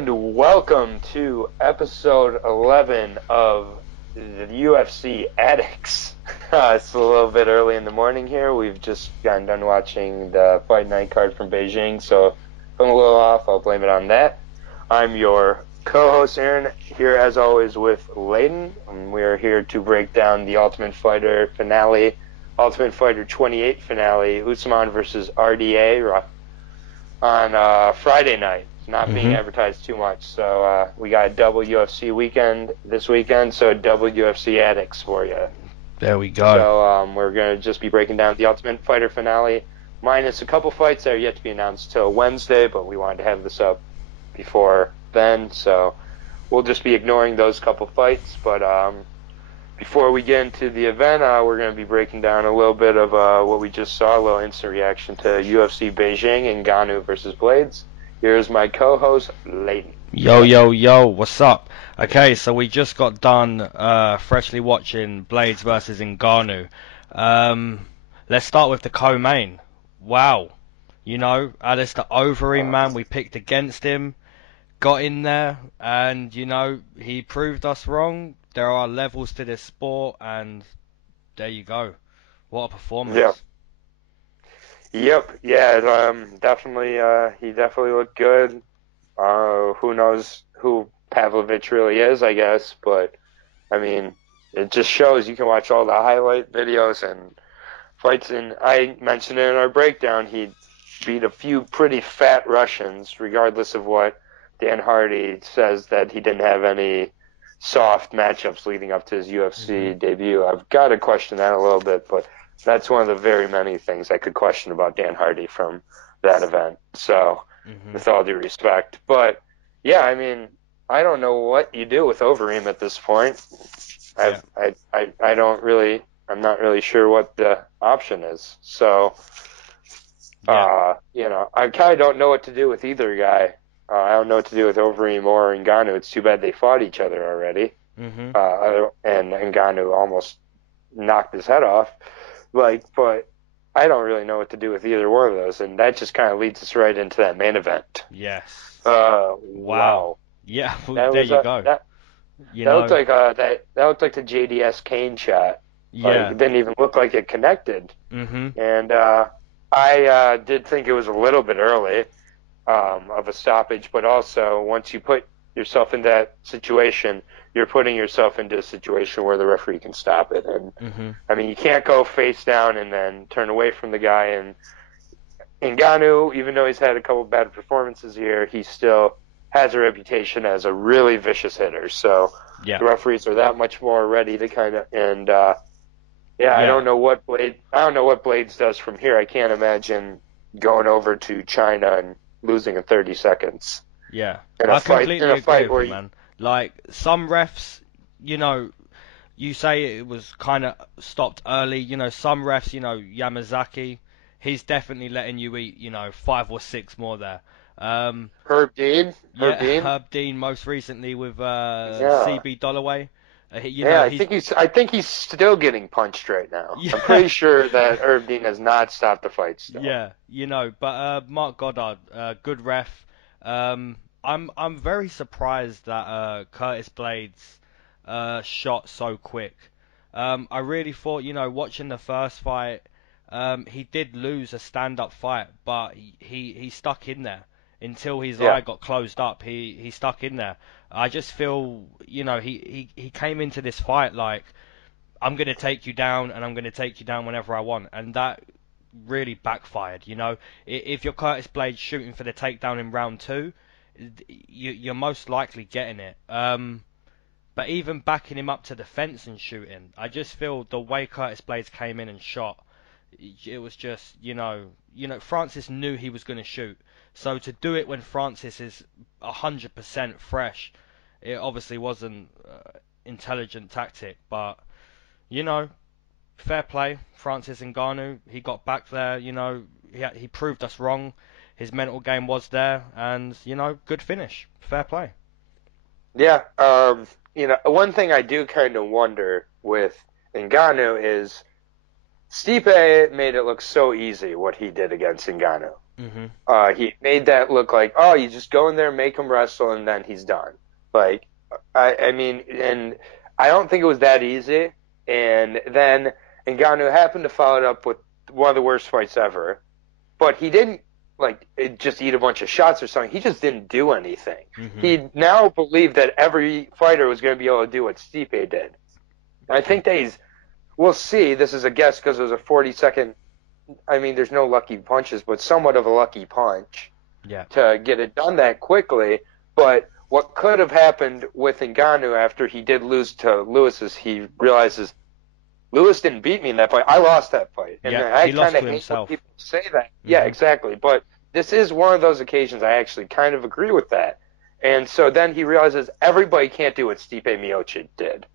And welcome to episode 11 of the UFC Addicts. It's a little bit early in the morning here. We've just gotten done watching the Fight Night card from Beijing, so if I'm a little off, I'll blame it on that. I'm your co-host Aaron, here as always with Leyton, and we are here to break down the Ultimate Fighter finale, Ultimate Fighter 28 finale, Usman versus RDA on Friday night. Not being advertised too much, so we got a double UFC weekend this weekend, so double UFC Addicts for you. There we go. So we're going to just be breaking down the Ultimate Fighter finale, minus a couple fights that are yet to be announced till Wednesday, but we wanted to have this up before then, so we'll just be ignoring those couple fights. But before we get into the event, we're going to be breaking down a little bit of what we just saw, a little instant reaction to UFC Beijing and Ngannou versus Blades. Here's my co-host, Leyton. Yo, what's up? Okay, so we just got done freshly watching Blades versus Ngannou. Let's start with the co-main. Wow. You know, Alistair Overeem, man, we picked against him, got in there, and, you know, he proved us wrong. There are levels to this sport, and there you go. What a performance. Yeah. Yep, yeah, definitely, he definitely looked good. Who knows who Pavlovich really is, I guess, but, I mean, it just shows you can watch all the highlight videos and fights, and I mentioned it in our breakdown, he beat a few pretty fat Russians, regardless of what Dan Hardy says that he didn't have any soft matchups leading up to his UFC debut. I've got to question that a little bit, but that's one of the very many things I could question about Dan Hardy from that event. So, with all due respect. But, yeah, I mean, I don't know what you do with Overeem at this point. I don't really, I'm not really sure what the option is. So, you know, I kind of don't know what to do with either guy. I don't know what to do with Overeem or Ngannou. It's too bad they fought each other already. And Ngannou almost knocked his head off. But I don't really know what to do with either one of those, and that just kind of leads us right into that main event. Yes. Wow. Yeah. Well, there you go. That looked like that looked like the JDS Kane shot. Yeah. It didn't even look like it connected. And I did think it was a little bit early of a stoppage, but also once you put yourself in that situation, you're putting yourself into a situation where the referee can stop it. And I mean, you can't go face down and then turn away from the guy. And Ngannou, even though he's had a couple bad performances here, he still has a reputation as a really vicious hitter. So the referees are that much more ready to kind of I don't know what Blades does from here. I can't imagine going over to China and losing in 30 seconds. Yeah, I completely agree with you, man. Like, some refs, you know, you say it was kind of stopped early. You know, some refs, you know, Yamazaki, he's definitely letting you eat, you know, 5 or 6 more there. Herb Dean? Herb Dean, most recently with CB Dollaway. I think he's still getting punched right now. Yeah. I'm pretty sure that Herb Dean has not stopped the fight still. Yeah, you know, but Mark Goddard, good ref. I'm very surprised that Curtis Blades shot so quick. I really thought, you know, watching the first fight, he did lose a stand-up fight, but he stuck in there until his eye got closed up. He stuck in there. I just feel, you know, he came into this fight like, I'm going to take you down, and I'm going to take you down whenever I want, and that really backfired. You know, if you're Curtis Blades shooting for the takedown in round 2, you're most likely getting it. But even backing him up to the fence and shooting, I just feel the way Curtis Blades came in and shot, it was just, you know, Francis knew he was going to shoot. So to do it when Francis is 100% fresh, it obviously wasn't intelligent tactic. But, you know, fair play, Francis Ngannou. He got back there, you know, he proved us wrong. His mental game was there, and, you know, good finish. Fair play. Yeah, you know, one thing I do kind of wonder with Ngannou is Stipe made it look so easy what he did against Ngannou. He made that look like, oh, you just go in there, make him wrestle, and then he's done. Like, I mean, and I don't think it was that easy. And then Ngannou happened to follow it up with one of the worst fights ever. But he didn't, like, just eat a bunch of shots or something. He just didn't do anything. He now believed that every fighter was going to be able to do what Stipe did. I think that we'll see. This is a guess because it was a 40-second. I mean, there's no lucky punches, but somewhat of a lucky punch to get it done that quickly. But what could have happened with Ngannou after he did lose to Lewis is he realizes Lewis didn't beat me in that fight. I lost that fight. And I kind of hate when people say that. Yeah, exactly. But this is one of those occasions I actually kind of agree with that. And so then he realizes everybody can't do what Stipe Miocic did.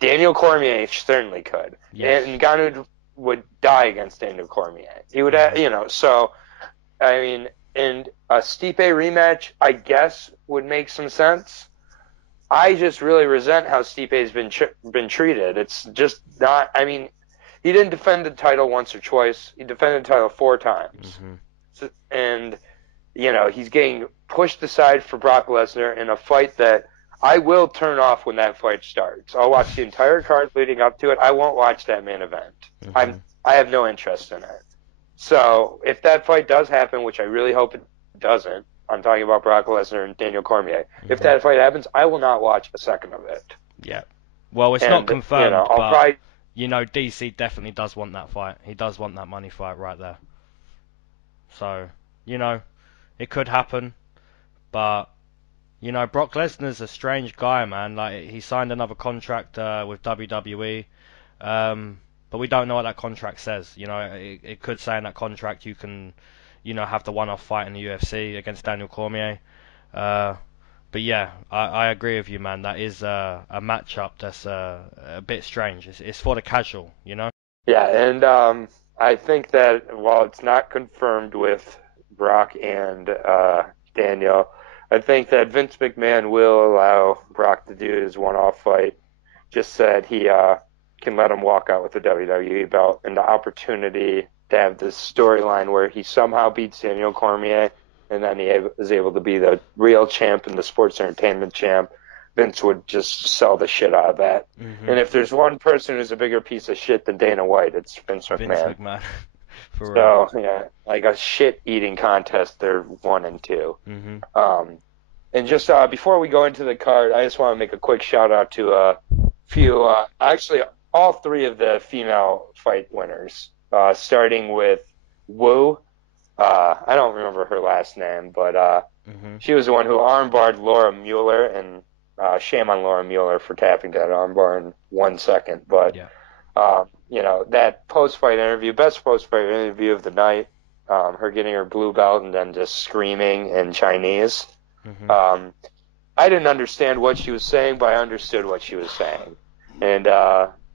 Daniel Cormier certainly could. Yes. And Ngannou would die against Daniel Cormier. He would, so, I mean, and a Stipe rematch, I guess, would make some sense. I just really resent how Stipe's been treated. It's just not, I mean, he didn't defend the title once or twice. He defended the title 4 times. So, and, he's getting pushed aside for Brock Lesnar in a fight that I will turn off when that fight starts. I'll watch the entire card leading up to it. I won't watch that main event. I have no interest in it. So if that fight does happen, which I really hope it doesn't, I'm talking about Brock Lesnar and Daniel Cormier. If that fight happens, I will not watch a second of it. Yeah. Well, it's not confirmed, but DC definitely does want that fight. He does want that money fight right there. So, it could happen, but Brock Lesnar's a strange guy, man. Like, he signed another contract with WWE, but we don't know what that contract says. It could say in that contract you can, have the one-off fight in the UFC against Daniel Cormier. But yeah, I agree with you, man. That is a matchup that's a bit strange. It's for the casual, Yeah, and I think that while it's not confirmed with Brock and Daniel, I think that Vince McMahon will allow Brock to do his one-off fight, just so that he can let him walk out with the WWE belt and the opportunity to have this storyline where he somehow beats Daniel Cormier and then he is able to be the real champ and the sports entertainment champ. Vince would just sell the shit out of that. And if there's one person who's a bigger piece of shit than Dana White, it's Vince McMahon. So, yeah, like a shit-eating contest, they're 1 and 2. And just before we go into the card, I just want to make a quick shout-out to a few, actually, all 3 of the female fight winners, starting with Wu. I don't remember her last name, but she was the one who armbarred Laura Mueller, and shame on Laura Mueller for tapping that armbar in 1 second. But, that post-fight interview, best post-fight interview of the night, her getting her blue belt and then just screaming in Chinese. I didn't understand what she was saying, but I understood what she was saying. And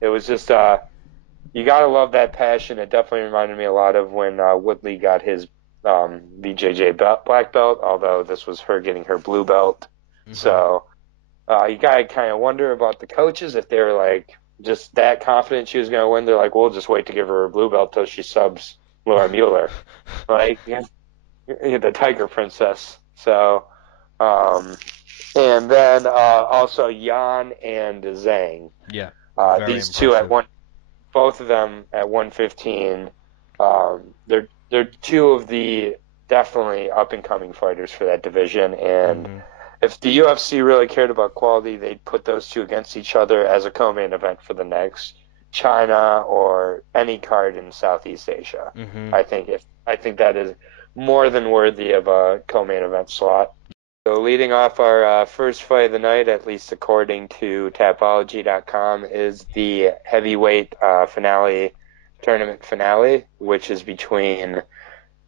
it was just, you got to love that passion. It definitely reminded me a lot of when Woodley got his BJJ black belt, although this was her getting her blue belt. So you got to kind of wonder about the coaches, if they were like just that confident she was going to win. They're like, we'll just wait to give her a blue belt till she subs Laura Mueller. Like, the Tiger Princess. So, and then also Yan and Zhang. Yeah. These two both of them at 115. They're 2 of the definitely up and coming fighters for that division, and if the UFC really cared about quality, they'd put those 2 against each other as a co-main event for the next China or any card in Southeast Asia. I think that is more than worthy of a co-main event slot. So leading off our first fight of the night, at least according to Tapology.com, is the heavyweight tournament finale, which is between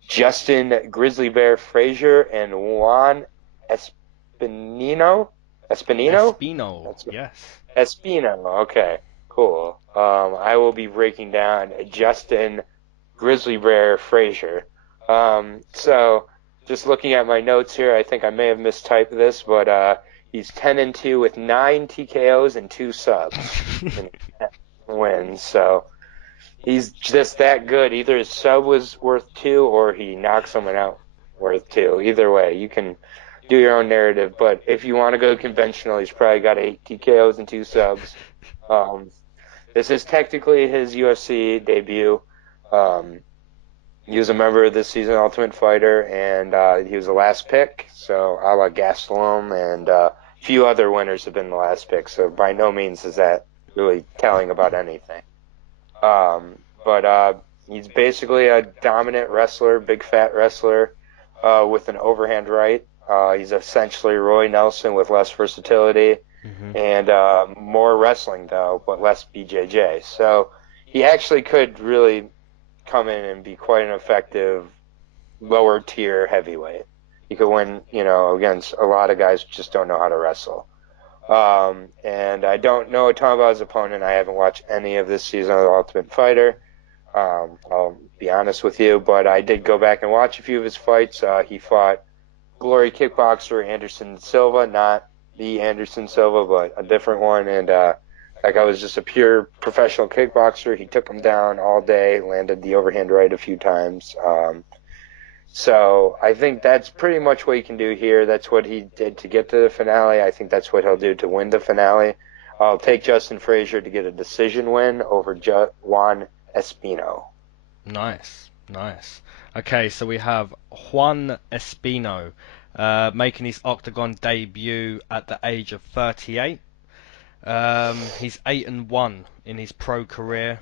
Justin Grizzly Bear Frazier and Juan Espino? Yes. Espino, okay, cool. I will be breaking down Justin Grizzly Bear Frazier. So, just looking at my notes here, I think I may have mistyped this, but he's 10-2 with 9 TKOs and 2 subs and wins. So, He's just that good. Either his sub was worth 2 or he knocked someone out worth 2. Either way, you can do your own narrative. But if you want to go conventional, he's probably got 8 TKOs and 2 subs. This is technically his UFC debut. He was a member of this season Ultimate Fighter, and he was the last pick. So a la Gastelum and a few other winners have been the last pick. So by no means is that really telling about anything. But he's basically a dominant wrestler, big fat wrestler, with an overhand right. He's essentially Roy Nelson with less versatility and more wrestling though, but less BJJ. So he actually could really come in and be quite an effective lower tier heavyweight. He could win, against a lot of guys who just don't know how to wrestle. And I don't know a ton about his opponent. I haven't watched any of this season of The Ultimate Fighter. I'll be honest with you, but I did go back and watch a few of his fights. He fought Glory kickboxer Anderson Silva, not the Anderson Silva, but a different one. And that guy was just a pure professional kickboxer. He took him down all day, landed the overhand right a few times. So I think that's pretty much what he can do here. That's what he did to get to the finale. I think that's what he'll do to win the finale. I'll take Justin Frazier to get a decision win over Juan Espino. Nice. Okay, so we have Juan Espino making his octagon debut at the age of 38. He's 8-1 in his pro career,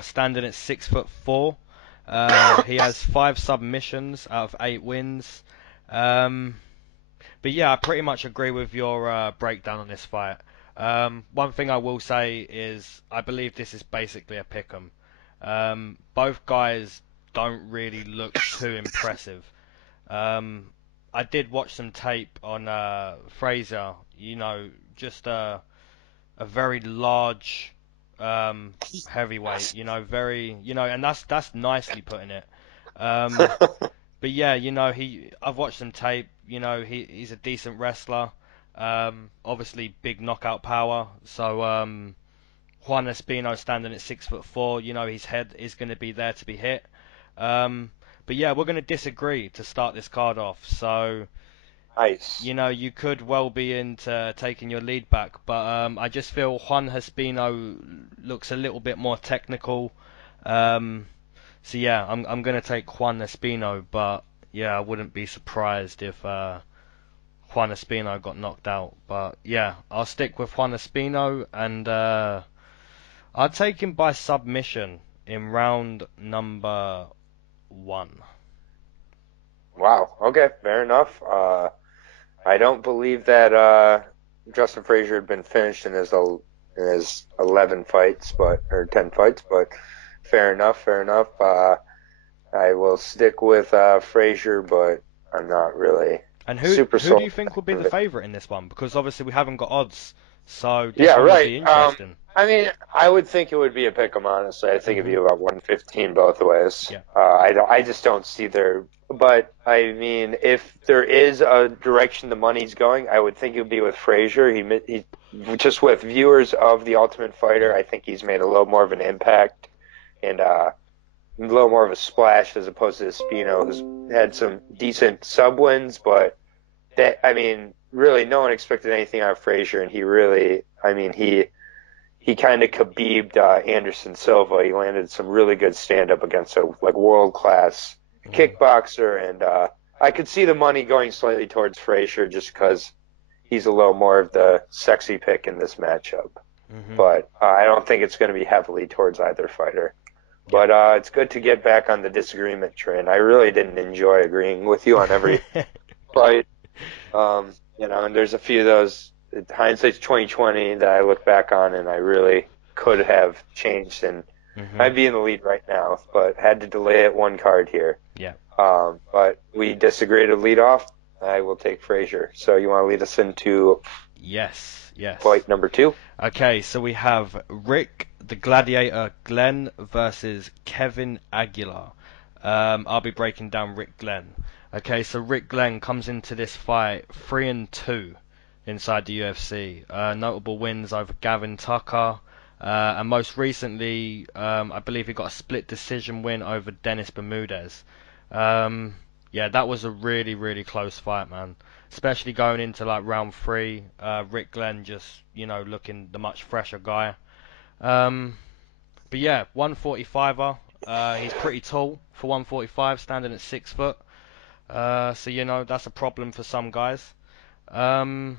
standing at 6'4". He has 5 submissions out of 8 wins. But yeah, I pretty much agree with your breakdown on this fight. One thing I will say is I believe this is basically a pick'em. Both guys don't really look too impressive. I did watch some tape on Frazier. Just a very large heavyweight. Very, and that's nicely putting it. But yeah, I've watched some tape. He's a decent wrestler. Obviously big knockout power. So Juan Espino standing at 6'4", his head is going to be there to be hit. But yeah, we're going to disagree to start this card off. So, nice. You could well be into taking your lead back, but I just feel Juan Espino looks a little bit more technical. So yeah, I'm going to take Juan Espino, but yeah, I wouldn't be surprised if Juan Espino got knocked out. But yeah, I'll stick with Juan Espino, and I'll take him by submission in round number 1. Wow. Okay, fair enough. I don't believe that Justin Frazier had been finished in his 11 fights, or 10 fights, but fair enough. I will stick with Frazier, but I'm not really. And who do you think will be the favorite in this one? Because obviously we haven't got odds, so this one will be interesting. I mean, I would think it would be a pick'em, honestly. I think it'd be about 115 both ways. Yeah. I just don't see there. But I mean, if there is a direction the money's going, I would think it would be with Frazier. He just with viewers of The Ultimate Fighter, I think he's made a little more of an impact and a little more of a splash as opposed to Espino, who's had some decent sub wins, but really, no one expected anything out of Frazier, and he kind of khabibed Anderson Silva. He landed some really good stand-up against a world-class kickboxer, and I could see the money going slightly towards Frazier just because he's a little more of the sexy pick in this matchup. But I don't think it's going to be heavily towards either fighter. But it's good to get back on the disagreement train. I really didn't enjoy agreeing with you on every fight. And there's a few of those. Hindsight's 2020 that I look back on, and I really could have changed, and I'd be in the lead right now, but had to delay it one card here. Yeah. But we disagree to lead off. I will take Frazier. So you want to lead us into yes fight number 2? Okay, so we have Rick the Gladiator Glenn versus Kevin Aguilar. I'll be breaking down Rick Glenn. Okay, so Rick Glenn comes into this fight 3-2 inside the UFC. Notable wins over Gavin Tucker, And most recently, I believe he got a split decision win over Dennis Bermudez. Yeah, that was a really, really close fight, man. Especially going into like round three, Rick Glenn just, looking the much fresher guy. Um, but yeah, 145er. He's pretty tall for 145, standing at 6 foot. So that's a problem for some guys. Fighting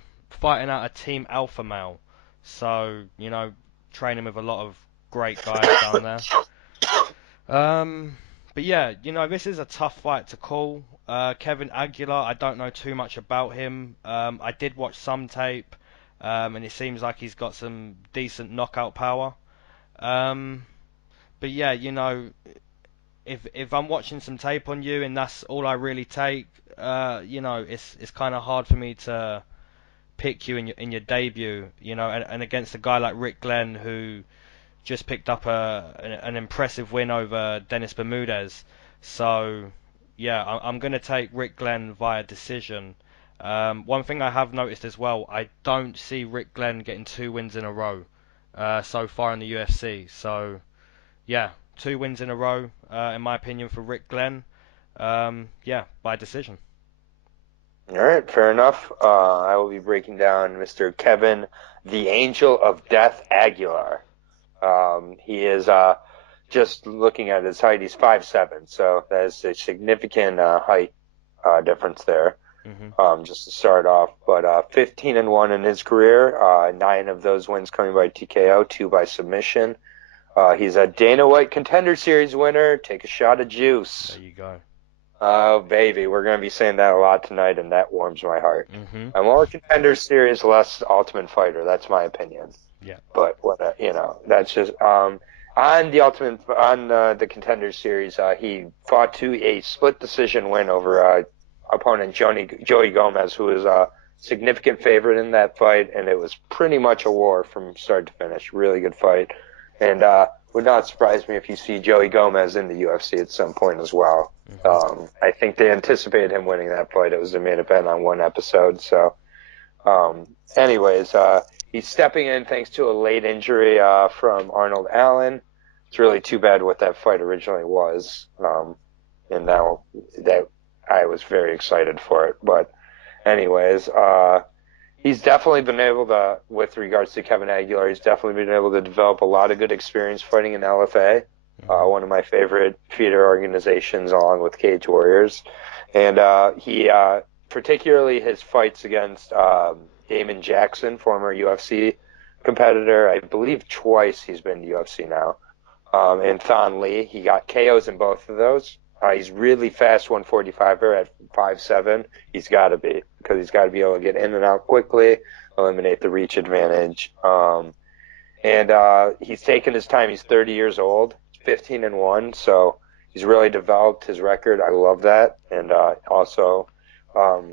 out a team alpha male, so training with a lot of great guys down there. But yeah, this is a tough fight to call. Kevin Aguilar, I don't know too much about him. I did watch some tape, and it seems like he's got some decent knockout power. But yeah, if I'm watching some tape on you and that's all I really take, it's kind of hard for me to pick you in your debut, and against a guy like Rick Glenn who just picked up an impressive win over Dennis Bermudez. So yeah, I'm going to take Rick Glenn via decision. One thing I have noticed as well, I don't see Rick Glenn getting 2 wins in a row so far in the UFC. So yeah, 2 wins in a row, in my opinion, for Rick Glenn. Yeah, by decision. All right, fair enough. I will be breaking down Mr. Kevin, the Angel of Death Aguilar. He is just looking at his height. He's 5'7", so that is a significant height difference there. Just to start off, but 15-1 in his career. 9 of those wins coming by TKO, 2 by submission. He's a Dana White Contender Series winner. Take a shot of juice. There you go. Oh, baby. We're going to be saying that a lot tonight, and that warms my heart. Mm-hmm. I'm more Contender Series, less Ultimate Fighter. That's my opinion. Yeah. But, that's just... on the Contender Series, he fought to a split decision win over opponent Joey Gomez, who was a significant favorite in that fight, and it was pretty much a war from start to finish. Really good fight. And would not surprise me if you see Joey Gomez in the UFC at some point as well. Mm-hmm. I think they anticipated him winning that fight. It was a main event on one episode. So, he's stepping in thanks to a late injury from Arnold Allen. It's really too bad what that fight originally was. And now that I was very excited for it. But anyways, he's definitely been able to, with regards to Kevin Aguilar, he's definitely been able to develop a lot of good experience fighting in LFA, one of my favorite feeder organizations along with Cage Warriors. And he, particularly his fights against Damon Jackson, former UFC competitor, I believe twice he's been to UFC now, and Thon Lee, he got KOs in both of those. He's really fast 145er at 5'7". He's got to be, because he's got to be able to get in and out quickly, eliminate the reach advantage. And he's taken his time. He's 30 years old, 15-1, so he's really developed his record. I love that. And also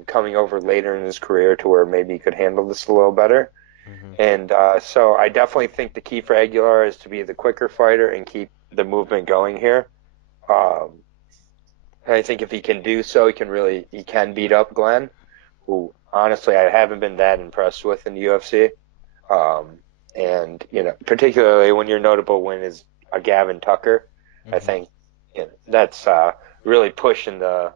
coming over later in his career to where maybe he could handle this a little better. Mm-hmm. And so I definitely think the key for Aguilar is to be the quicker fighter and keep the movement going here. And I think if he can do so, he can beat up Glenn, who honestly I haven't been that impressed with in the UFC. And particularly when your notable win is a Gavin Tucker, Mm-hmm. I think that's really pushing the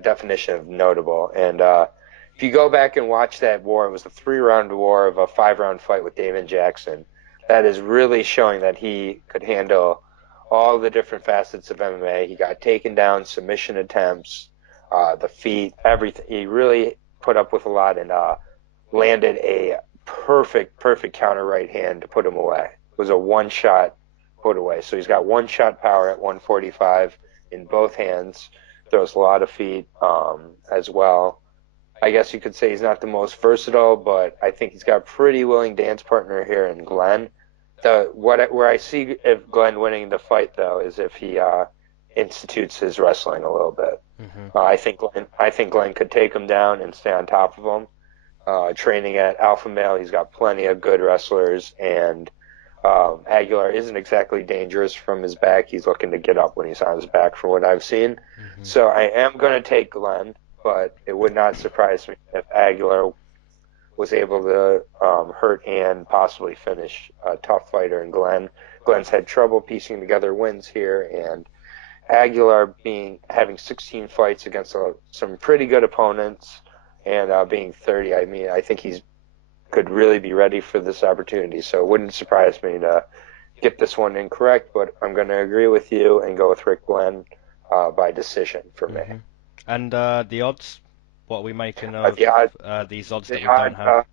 definition of notable. And if you go back and watch that war, it was a 3-round war of a 5-round fight with Damon Jackson. That is really showing that he could handle all the different facets of MMA. He got taken down, submission attempts, the feet, everything. He really put up with a lot and landed a perfect counter right hand to put him away. It was a one-shot put away. So he's got one-shot power at 145 in both hands. Throws a lot of feet as well. I guess you could say he's not the most versatile, but I think he's got a pretty willing dance partner here in Glenn. Where I see if Glenn winning the fight though is if he institutes his wrestling a little bit. Mm-hmm. I think Glenn could take him down and stay on top of him. Training at Alpha Male, he's got plenty of good wrestlers, and Aguilar isn't exactly dangerous from his back. He's looking to get up when he's on his back, from what I've seen. Mm-hmm. So I am going to take Glenn, but it would not surprise me if Aguilar was able to hurt and possibly finish a tough fighter in Glenn. Glenn's had trouble piecing together wins here, and Aguilar having 16 fights against some pretty good opponents and being 30. I mean, I think he's could really be ready for this opportunity. So it wouldn't surprise me to get this one incorrect, but I'm going to agree with you and go with Rick Glenn by decision for me. Mm-hmm. And the odds? What are we making of these odds that we don't have?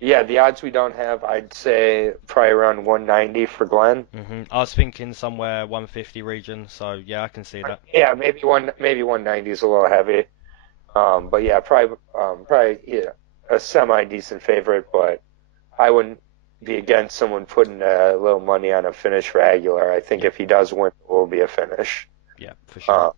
Yeah, the odds we don't have, I'd say probably around 190 for Glenn. Mm-hmm. I was thinking somewhere 150 region, so yeah, I can see that. Yeah, maybe 190 is a little heavy. But yeah, probably a semi-decent favorite, but I wouldn't be against someone putting a little money on a finish for Aguilar. I think if he does win, it will be a finish. Yeah, for sure.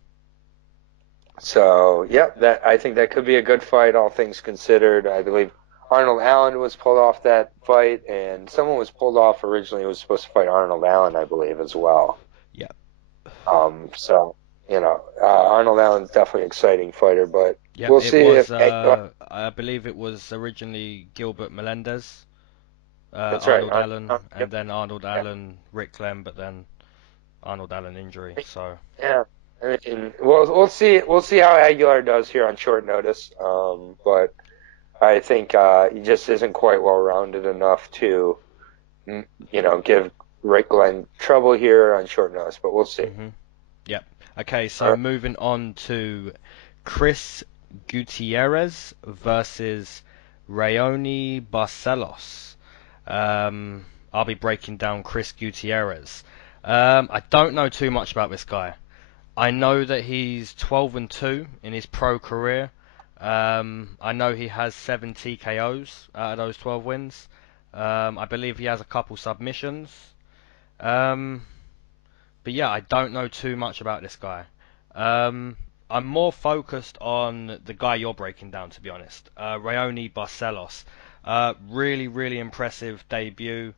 So, yeah, I think that could be a good fight, all things considered. I believe Arnold Allen was pulled off that fight, and someone was pulled off originally who was supposed to fight Arnold Allen, I believe, as well. Yeah. So, Arnold Allen's definitely an exciting fighter, but yep, we'll see if... I believe it was originally Gilbert Melendez, That's Arnold right. Allen, and then Arnold Allen, Rick Glenn, but then Arnold Allen injury, so... Yeah. I mean, we'll see how Aguilar does here on short notice, but I think he just isn't quite well-rounded enough to, give Rick Glenn trouble here on short notice, but we'll see. Mm-hmm. Yep. Okay, so moving on to Chris Guiterez versus Rainey Barcelos. I'll be breaking down Chris Guiterez. I don't know too much about this guy. I know that he's 12-2 in his pro career. I know he has 7 TKOs out of those 12 wins. I believe he has a couple submissions. But yeah, I don't know too much about this guy. I'm more focused on the guy you're breaking down, to be honest. Rainey Barcelos. Really, really impressive debut.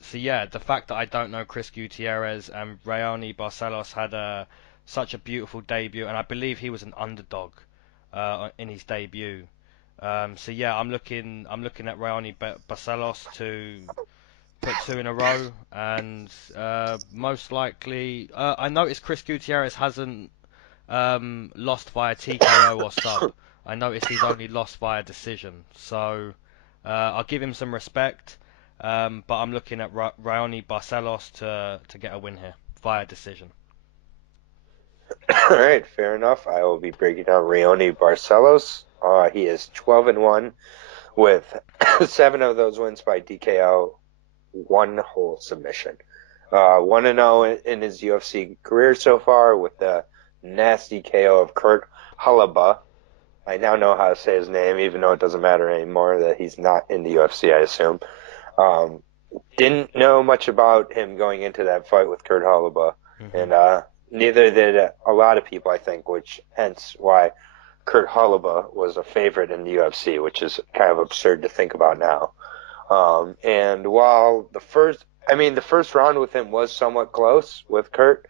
So yeah, the fact that I don't know Chris Guiterez and Rainey Barcelos had such a beautiful debut, and I believe he was an underdog in his debut. So yeah, I'm looking at Rainey Barcelos to put 2 in a row, and most likely, I noticed Chris Guiterez hasn't lost via TKO or sub. I noticed he's only lost via decision, so I'll give him some respect. But I'm looking at Rainey Barcelos to get a win here via decision. All right, fair enough. I will be breaking down Rainey Barcelos. He is 12-1 with 7 of those wins by DKO, 1 whole submission. 1-0 in his UFC career so far with the nasty KO of Kurt Holobaugh. I now know how to say his name, even though it doesn't matter anymore that he's not in the UFC, I assume. Didn't know much about him going into that fight with Kurt Holobaugh, and neither did a lot of people, I think, which hence why Kurt Holobaugh was a favorite in the UFC, which is kind of absurd to think about now. And while the first round with him was somewhat close with Kurt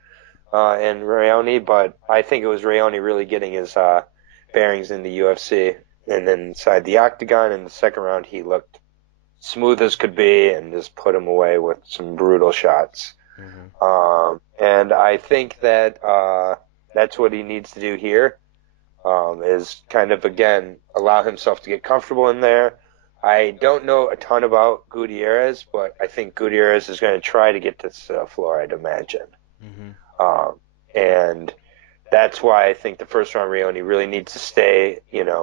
and Rainey, but I think it was Rainey really getting his bearings in the UFC, and then inside the octagon in the second round he looked smooth as could be and just put him away with some brutal shots. And I think that that's what he needs to do here, is kind of, again, allow himself to get comfortable in there. I don't know a ton about Guiterez, but I think Guiterez is going to try to get to the floor, I'd imagine. And that's why I think the first round Rainey really needs to stay,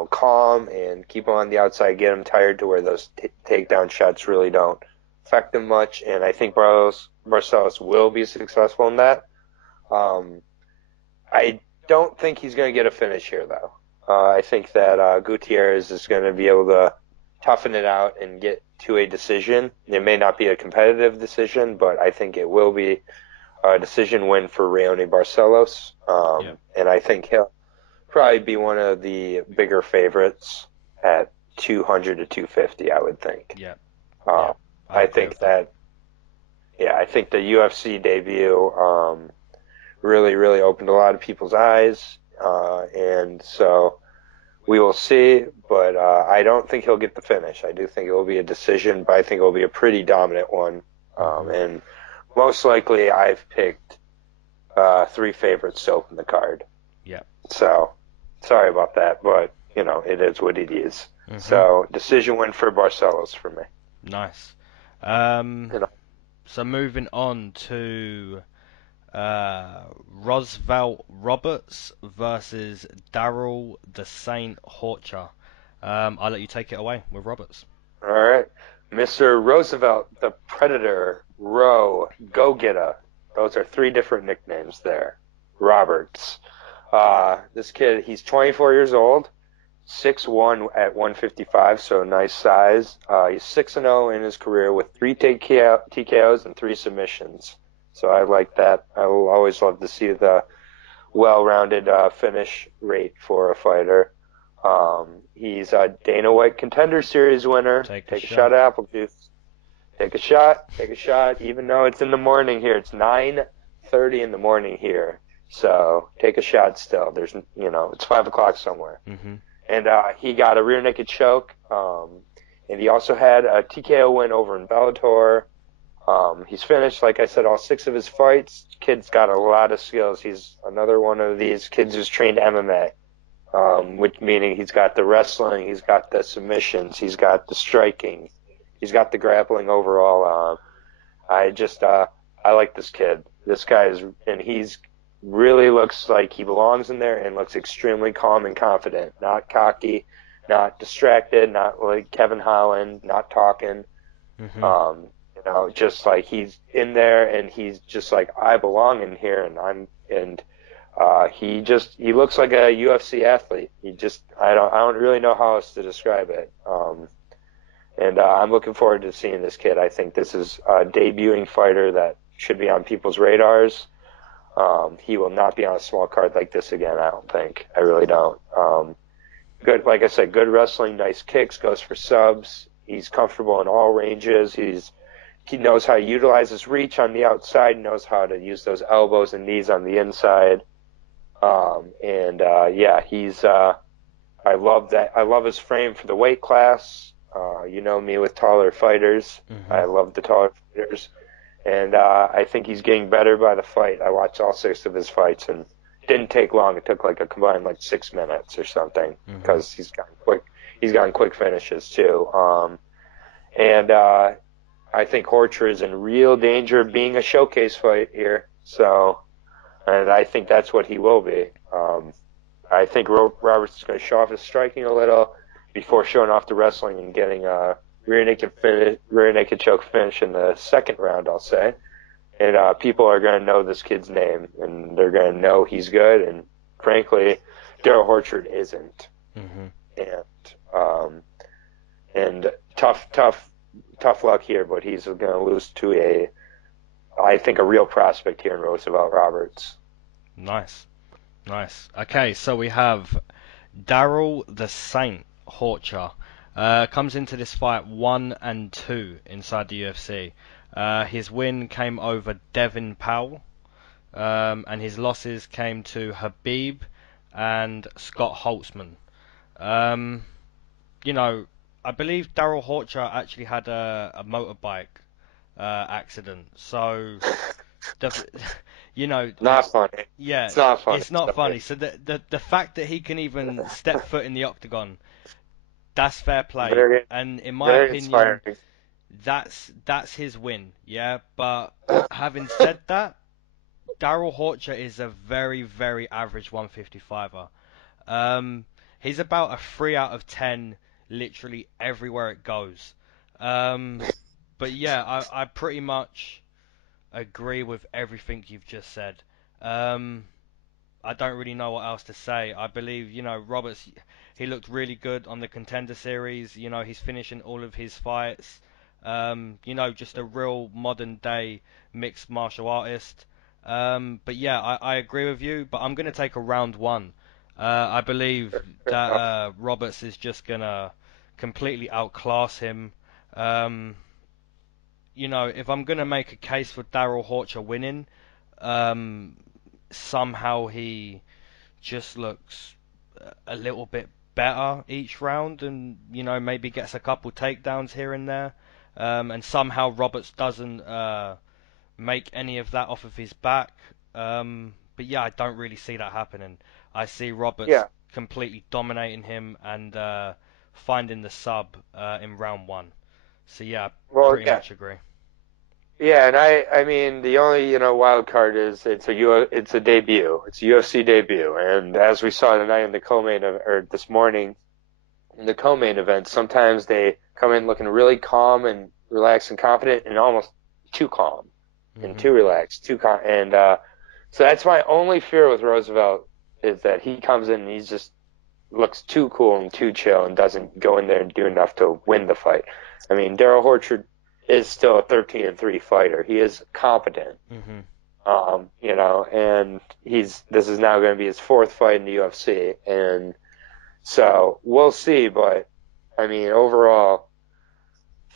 calm and keep him on the outside, get him tired to where those takedown shots really don't affect him much. And I think Barcelos will be successful in that. I don't think he's going to get a finish here, though. I think that Guiterez is going to be able to toughen it out and get to a decision. It may not be a competitive decision, but I think it will be a decision win for Rainey Barcelos. And I think he'll probably be one of the bigger favorites at 200 to 250, I would think. I think the UFC debut really, really opened a lot of people's eyes. And so We will see, but I don't think he'll get the finish. I do think it will be a decision, but I think it will be a pretty dominant one. And most likely, I've picked 3 favorites to open the card. Yeah. So, sorry about that, but, it is what it is. So, decision win for Barcelos for me. Nice. You know. So moving on to Roosevelt Roberts versus Daryl the Saint Horcher. I'll let you take it away with Roberts. All right. Mr. Roosevelt, the Predator, Roe, Go-Getter. Those are 3 different nicknames there. Roberts. This kid, he's 24 years old, 6'1" at 155, so nice size. He's 6-0 in his career with 3 TKOs and 3 submissions. So I like that. I will always love to see the well-rounded finish rate for a fighter. He's a Dana White Contender Series winner. Take a shot of apple juice. Take a shot, even though it's in the morning here. It's 9:30 in the morning here. So take a shot still. There's, it's 5 o'clock somewhere. And he got a rear naked choke. And he also had a TKO win over in Bellator. He's finished, like I said, all 6 of his fights. Kid's got a lot of skills. He's another one of these kids who's trained MMA, which meaning he's got the wrestling, he's got the submissions, he's got the striking, he's got the grappling overall. I like this kid. This guy he's really looks like he belongs in there and looks extremely calm and confident, not cocky, not distracted, not like Kevin Holland, not talking. Just like he's in there and he's just like, I belong in here and he looks like a UFC athlete. I don't really know how else to describe it. And I'm looking forward to seeing this kid. I think this is a debuting fighter that should be on people's radars. He will not be on a small card like this again, I don't think. I really don't. Good, like I said, good wrestling, nice kicks, goes for subs. He's comfortable in all ranges. He knows how to utilize his reach on the outside, knows how to use those elbows and knees on the inside. I love that. I love his frame for the weight class. You know me with taller fighters. I love the taller fighters. And I think he's getting better by the fight. I watched all 6 of his fights, and it didn't take long. It took like a combined 6 minutes or something because he's gotten quick finishes too. I think Horcher is in real danger of being a showcase fight here. So, and I think that's what he will be. I think Roberts is going to show off his striking a little before showing off the wrestling and getting a rear naked choke finish in the second round, I'll say. And people are going to know this kid's name, and they're going to know he's good. And frankly, Daryl Horcher isn't. And tough luck here, but he's going to lose to I think a real prospect here in Roosevelt Roberts. Nice. Okay, so we have Daryl the Saint Horcher. Comes into this fight 1-2 inside the UFC. His win came over Devin Powell, and his losses came to Habib and Scott Holtzman. I believe Daryl Horcher actually had a motorbike accident, so not funny. Yeah, it's not funny. It's not funny. So the fact that he can even step foot in the octagon, that's fair play. And in my opinion, inspiring. that's his win. Yeah, but having said that, Daryl Horcher is a very, very average 155er. He's about a 3 out of 10 literally everywhere it goes. But yeah, I pretty much agree with everything you've just said. I don't really know what else to say. I believe, Roberts, he looked really good on the Contender Series. He's finishing all of his fights. Just a real modern day mixed martial artist. But yeah, I agree with you, but I'm going to take a round 1. I believe that Roberts is just going to completely outclass him. If I'm going to make a case for Daryl Horcher winning, somehow he just looks a little bit better each round, and maybe gets a couple takedowns here and there, and somehow Roberts doesn't make any of that off of his back. But yeah, I don't really see that happening. I see Roberts Yeah. completely dominating him and finding the sub in round one. So yeah, Well, pretty yeah. much agree. Yeah, and I mean, the only, wild card is it's a debut. It's a UFC debut. And as we saw tonight in the or this morning in the co-main event, sometimes they come in looking really calm and relaxed and confident and almost too calm and Hmm. too relaxed, too calm. And, so that's my only fear with Roosevelt is that he comes in and he just looks too cool and too chill and doesn't go in there and do enough to win the fight. I mean, Daryl Horcher is still a 13-3 fighter. He is competent. Hmm. And this is now going to be his fourth fight in the UFC, and so we'll see. But I mean, overall,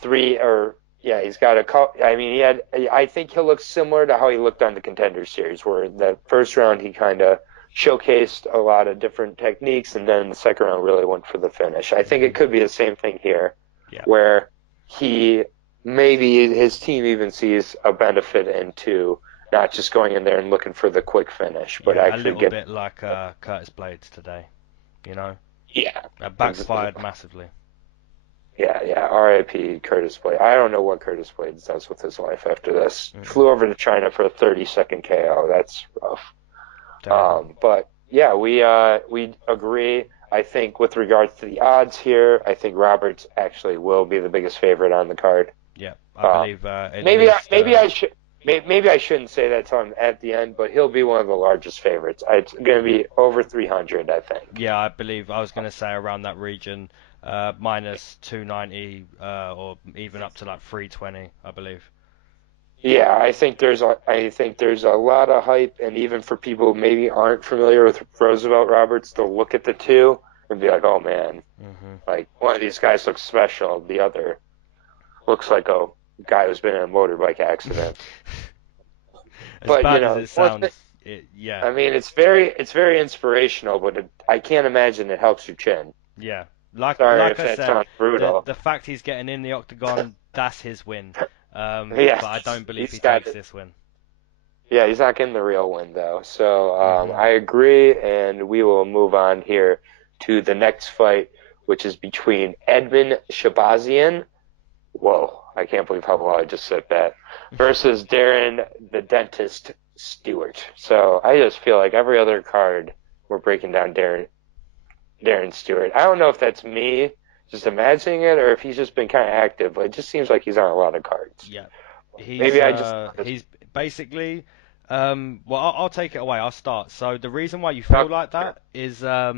he's got I mean, I think he'll look similar to how he looked on the Contender Series, where in the first round he kind of showcased a lot of different techniques, and then the second round really went for the finish. I think it could be the same thing here, Yeah. where maybe his team even sees a benefit into not just going in there and looking for the quick finish, but Yeah, a actually little bit like Curtis Blades today, yeah, That backfired massively. yeah. R.I.P. Curtis Blades. I don't know what Curtis Blades does with his life after this. Mm. Flew over to China for a 30-second KO. That's rough. But yeah, we agree. I think with regards to the odds here, I think Roberts actually will be the biggest favorite on the card. Yeah, I believe at Maybe least, maybe I shouldn't say that till I'm at the end, but he'll be one of the largest favorites. It's going to be over 300, I think. Yeah, I believe I was going to say around that region, minus 290 or even up to like 320, I believe. Yeah, I think there's a lot of hype, and even for people who maybe aren't familiar with Roosevelt Roberts, they'll look at the two and be like, "Oh man, Hmm. like one of these guys looks special, the other looks like a guy who's been in a motorbike accident." As But bad as it sounds, yeah, I mean, it's very inspirational, but I can't imagine it helps your chin. yeah. Like Sorry like if I that said, sounds the brutal. the fact he's getting in the octagon, that's his win. Yes, But I don't believe he he's got takes it. this win. Yeah, he's not getting the real win though. So Hmm. I agree, and we will move on here to the next fight, which is between Edmund Shahbazyan. Whoa, I can't believe how well I just said that. Versus Darren the Dentist Stewart. So I just feel like every other card we're breaking down Darren Stewart. I don't know if that's me just imagining it or if he's just been kind of active, but it just seems like he's on a lot of cards. Yeah, Maybe I just he's basically well, I'll take it away. I'll start. So the reason why you feel like that is yeah.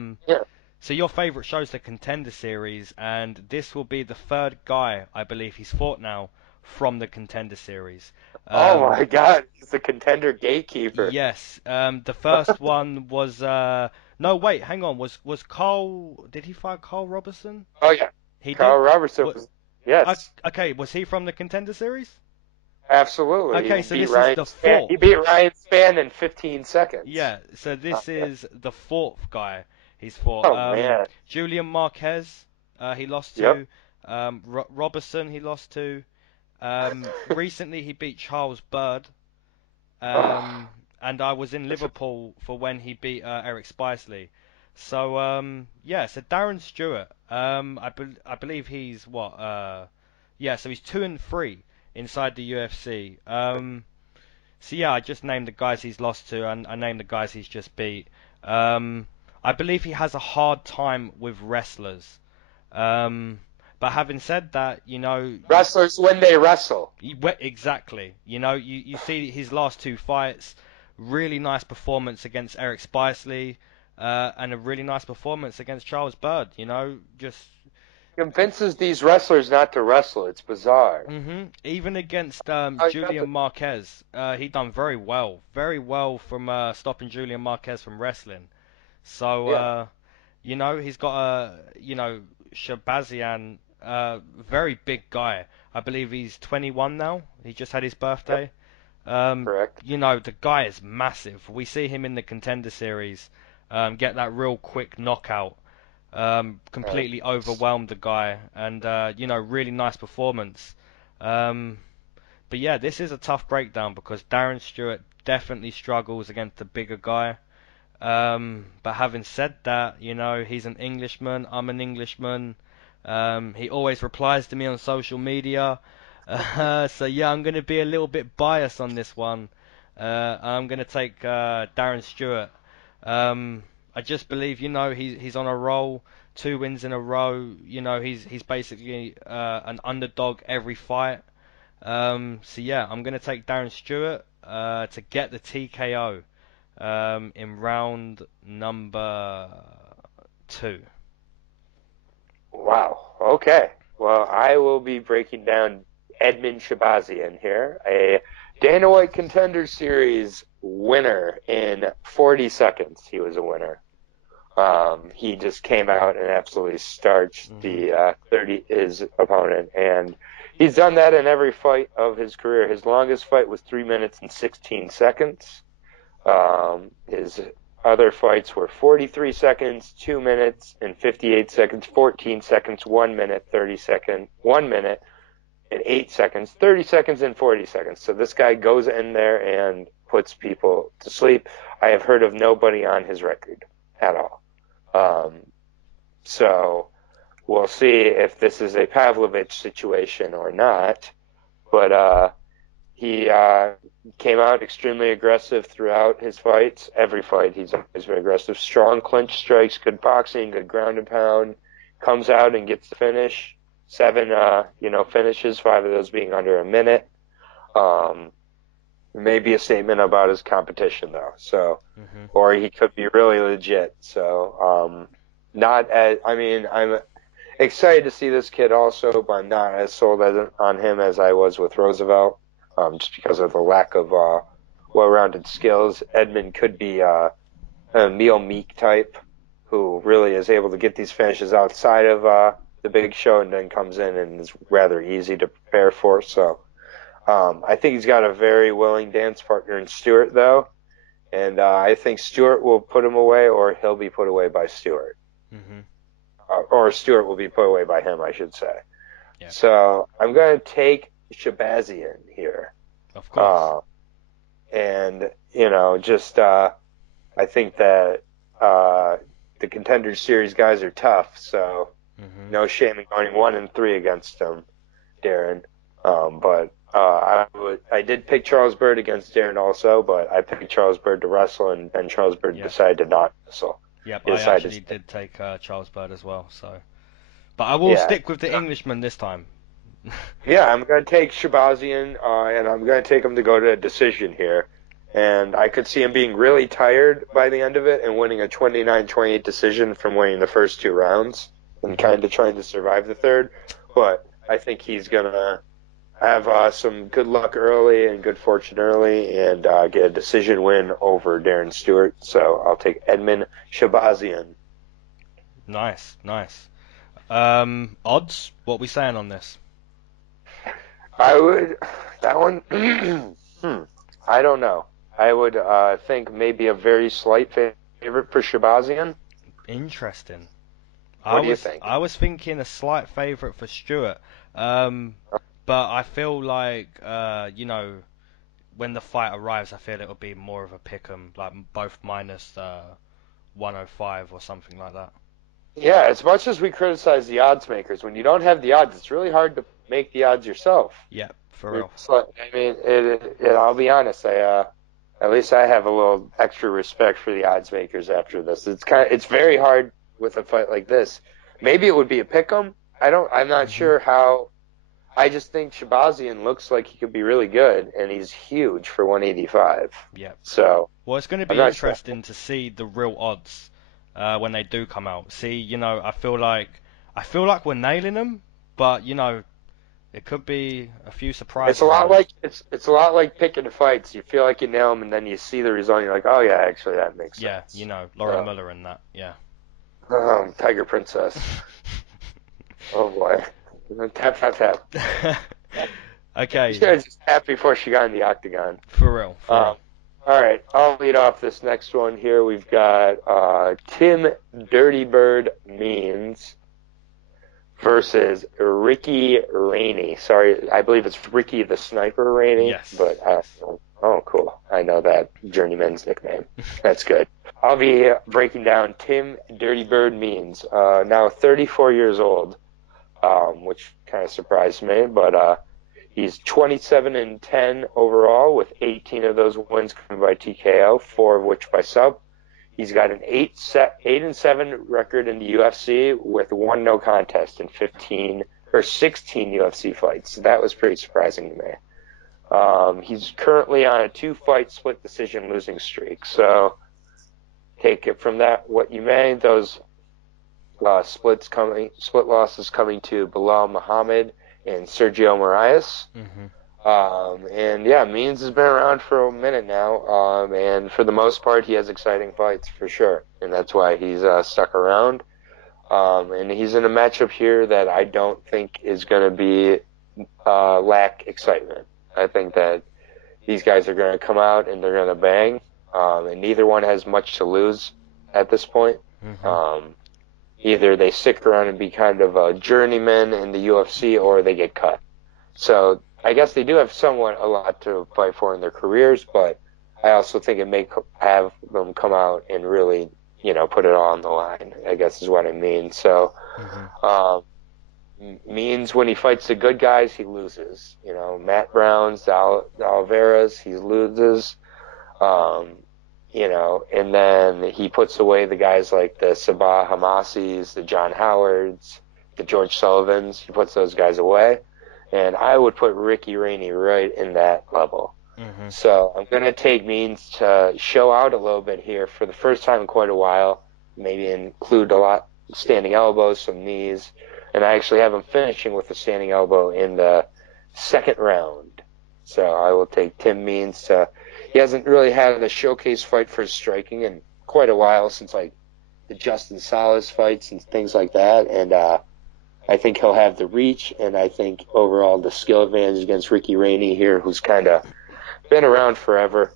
so your favorite show's the Contender Series, and this will be the third guy I believe he's fought now from the Contender Series. Oh my God, he's the contender gatekeeper. Yes, the first one was no, wait, hang on, was Carl? Did he fight Carl Robertson? Oh yeah, He Carl did. Robertson What? was yes, Okay, was he from the Contender Series? absolutely. Okay, so this is the He fourth. beat Ryan Spann in 15 seconds. Yeah, so this is the fourth guy he's fought. Oh man. Julian Marquez, he lost Yep. to. Robertson, he lost to. Recently, he beat Charles Bird. Oh, And I was in Liverpool for when he beat Eric Spicely. So yeah, so Darren Stewart, I believe he's what? Yeah, so he's 2-3 inside the UFC. So yeah, I just named the guys he's lost to, and I named the guys he's just beat. I believe he has a hard time with wrestlers. But having said that, wrestlers when they wrestle. exactly. You see his last two fights, really nice performance against Eric Spicely, and a really nice performance against Charles Bird. Just Convinces these wrestlers not to wrestle. It's bizarre. even against Oh, Julian Marquez, he done very well from stopping Julian Marquez from wrestling. So yeah. he's got a Shahbazyan, very big guy. I believe he's 21 now. He just had his Yep. birthday. Correct. The guy is massive. We see him in the Contender Series, get that real quick knockout. Completely overwhelmed the guy, and really nice performance. But yeah, this is a tough breakdown because Darren Stewart definitely struggles against the bigger guy. But having said that, he's an Englishman. I'm an Englishman. He always replies to me on social media. So yeah, I'm going to be a little bit biased on this one. I'm going to take Darren Stewart. I just believe, he's on a roll, 2 wins in a row. He's basically an underdog every fight. So yeah, I'm going to take Darren Stewart to get the TKO in round number 2. Wow. Okay. Well, I will be breaking down Edmund Shahbazyan here, a Dana White Contender Series winner in 40 seconds. He was a winner. He just came out and absolutely starched his opponent, and he's done that in every fight of his career. His longest fight was 3 minutes and 16 seconds. His other fights were 43 seconds, 2 minutes and 58 seconds, 14 seconds, 1 minute, 30 seconds, 1 minute and 8 seconds, 30 seconds and 40 seconds. So this guy goes in there and puts people to sleep. I have heard of nobody on his record at all. So we'll see if this is a Pavlovich situation or not. But he came out extremely aggressive throughout his fights. Every fight, he's always very aggressive. Strong clinch strikes, good boxing, good ground and pound. Comes out and gets the finish. 7, finishes, 5 of those being under a minute. Maybe a statement about his competition, though. So, or he could be really legit. So, I'm excited to see this kid also, but I'm not as sold on him as I was with Roosevelt. Just because of the lack of well-rounded skills. Edmund could be a Neil Meek type who really is able to get these finishes outside of the big show and then comes in and is rather easy to prepare for. So I think he's got a very willing dance partner in Stewart, though, and I think Stewart will put him away, or he'll be put away by Stewart. Or Stewart will be put away by him, I should say. Yeah. So I'm going to take Shahbazyan here. Of course. I think that the Contender Series guys are tough, so no shame in going 1-3 against them, Darren. But I did pick Charles Byrd against Darren also, but I picked Charles Byrd to wrestle, and Charles Byrd decided to not wrestle. Yep, I actually did take Charles Byrd as well. But I will stick with the Englishman this time. Yeah, I'm going to take Shahbazyan, and I'm going to take him to go to a decision here. And I could see him being really tired by the end of it and winning a 29-28 decision from winning the first 2 rounds and kind of trying to survive the third. But I think he's going to have some good luck early and good fortune early and get a decision win over Darren Stewart. So I'll take Edmund Shahbazyan. Nice. Odds? What are we saying on this? I don't know. I would think maybe a very slight favorite for Shahbazyan. Interesting. What do you think? I was thinking a slight favorite for Stewart. But I feel like, when the fight arrives, I feel it'll be more of a pick'em, like both minus 105 or something like that. Yeah, as much as we criticize the odds makers, when you don't have the odds, it's really hard to make the odds yourself. Yeah, for real. I'll be honest. At least I have a little extra respect for the odds makers after this. It's very hard with a fight like this. Maybe it would be a pick'em. I'm not sure how. I just think Shahbazyan looks like he could be really good, and he's huge for 185. Yeah. So. Well, it's going to be interesting to see the real odds when they do come out. See, I feel like we're nailing them, but it could be a few surprises. It's a lot like picking the fights. You feel like you nail them, and then you see the result, and you're like, oh yeah, actually that makes sense. Yeah, Lauren Miller and that. Yeah. Tiger Princess. Oh boy. Tap, tap, tap. Okay. She was just tap before she got in the octagon. For real. All right, I'll lead off this next one here. We've got Tim Dirty Bird Means versus Ricky Rainey. Sorry, I believe it's Ricky the Sniper Rainey. Yes. But oh, cool. I know that journeyman's nickname. That's good. I'll be breaking down Tim Dirty Bird Means, now 34 years old, which kind of surprised me, but he's 27-10 overall, with 18 of those wins coming by TKO, 4 of which by sub. He's got an 8-7 record in the UFC with 1 no contest in 16 UFC fights. So that was pretty surprising to me. He's currently on a 2-fight split decision losing streak. So take it from that what you may. Those split losses coming to Bilal Muhammad and Sergio Moraes. Mm-hmm. And yeah, Means has been around for a minute now, and for the most part, he has exciting fights for sure, and that's why he's stuck around. And he's in a matchup here that I don't think is going to be lack excitement. I think that these guys are going to come out and they're going to bang, and neither one has much to lose at this point. Mm-hmm. Either they stick around and be kind of a journeyman in the UFC, or they get cut. So I guess they do have somewhat a lot to fight for in their careers, but I also think it may have them come out and really, put it all on the line, I guess is what I mean. So, Means when he fights the good guys, he loses. Matt Brown's, Alvarez, he loses. And then he puts away the guys like the Sabah Hamasis, the John Howards, the George Sullivans. He puts those guys away. And I would put Ricky Rainey right in that level. Mm-hmm. So I'm going to take Means to show out a little bit here for the first time in quite a while. Maybe include a lot standing elbows, some knees. And I actually have him finishing with a standing elbow in the second round. So I will take Tim Means to... He hasn't really had a showcase fight for his striking in quite a while, since like the Justin Salas fights and things like that. And I think he'll have the reach, and I think overall the skill advantage against Ricky Rainey here, who's kind of been around forever,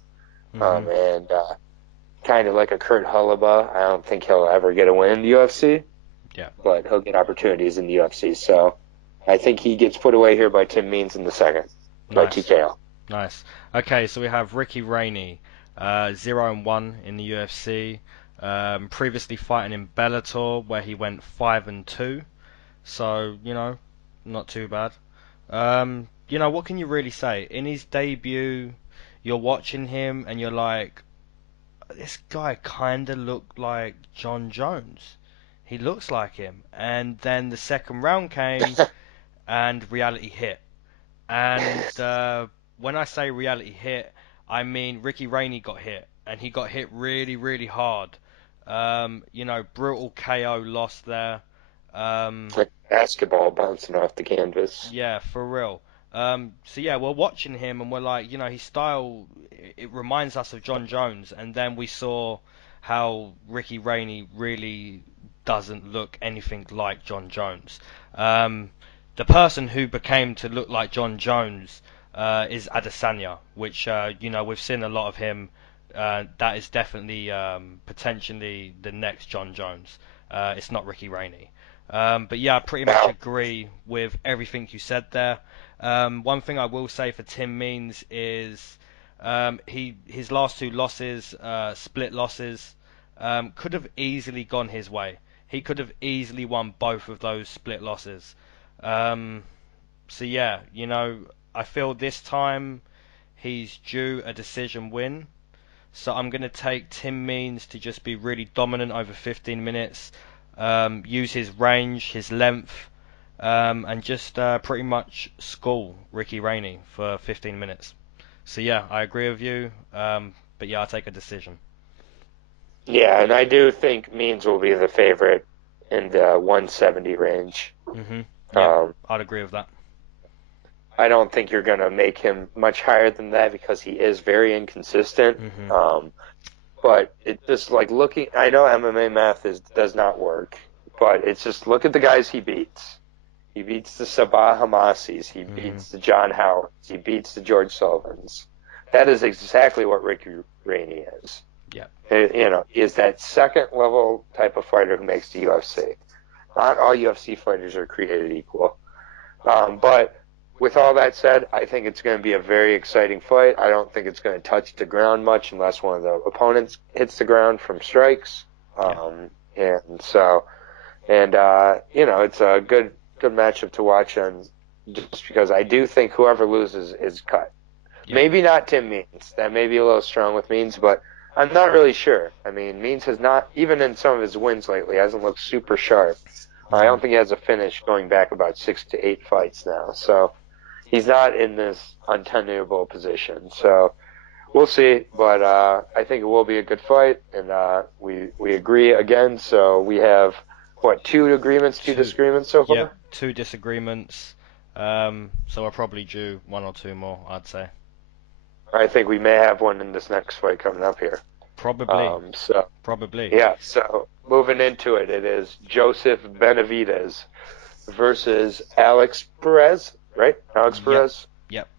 and kind of like a Kurt Hullaba. I don't think he'll ever get a win in the UFC, but he'll get opportunities in the UFC. So I think he gets put away here by Tim Means in the second, by TKO. Nice. Okay, so we have Ricky Rainey, 0-1 in the UFC, previously fighting in Bellator, where he went 5-2. So, not too bad. What can you really say? In his debut, you're watching him and you're like, this guy kind of looked like John Jones. He looks like him. And then the second round came and reality hit. And when I say reality hit, I mean Ricky Rainey got hit. And he got hit really, really hard. Brutal KO loss there. Like basketball bouncing off the canvas. Yeah, for real. We're watching him and we're like, his style, it reminds us of John Jones. And then we saw how Ricky Rainey really doesn't look anything like John Jones. The person who became to look like John Jones is Adesanya, which, we've seen a lot of him. That is definitely potentially the next John Jones. It's not Ricky Rainey. But yeah, I pretty much agree with everything you said there. One thing I will say for Tim Means is his last 2 losses, split losses, could have easily gone his way. He could have easily won both of those split losses. I feel this time he's due a decision win. So I'm going to take Tim Means to just be really dominant over 15 minutes. Use his range, his length, and just pretty much school Ricky Rainey for 15 minutes. So yeah, I agree with you, but yeah, I'll take a decision. Yeah, and I do think Means will be the favorite in the 170 range. Mm-hmm. Yeah, I'd agree with that. I don't think you're going to make him much higher than that because he is very inconsistent. Mm-hmm. But it just like looking, I know MMA math does not work, but it's just look at the guys he beats. He beats the Sabah Hamasis. He beats the John Howards. He beats the George Sullivans. That is exactly what Ricky Rainey is. Yeah. Is that second level type of fighter who makes the UFC. Not all UFC fighters are created equal. But with all that said, I think it's going to be a very exciting fight. I don't think it's going to touch the ground much unless one of the opponents hits the ground from strikes. It's a good matchup to watch, and just because I do think whoever loses is cut. Yeah. Maybe not Tim Means. That may be a little strong with Means, but I'm not really sure. I mean, Means has not, even in some of his wins lately, hasn't looked super sharp. I don't think he has a finish going back about 6 to 8 fights now. So he's not in this untenable position. So we'll see. But I think it will be a good fight, and we agree again. So we have, 2 agreements, 2 disagreements so far? Yeah, 2 disagreements. So we're probably due 1 or 2 more, I'd say. I think we may have one in this next fight coming up here. Probably. Probably. Yeah, so moving into it, it is Joseph Benavidez versus Alex Perez, right? Alex Perez? Yep.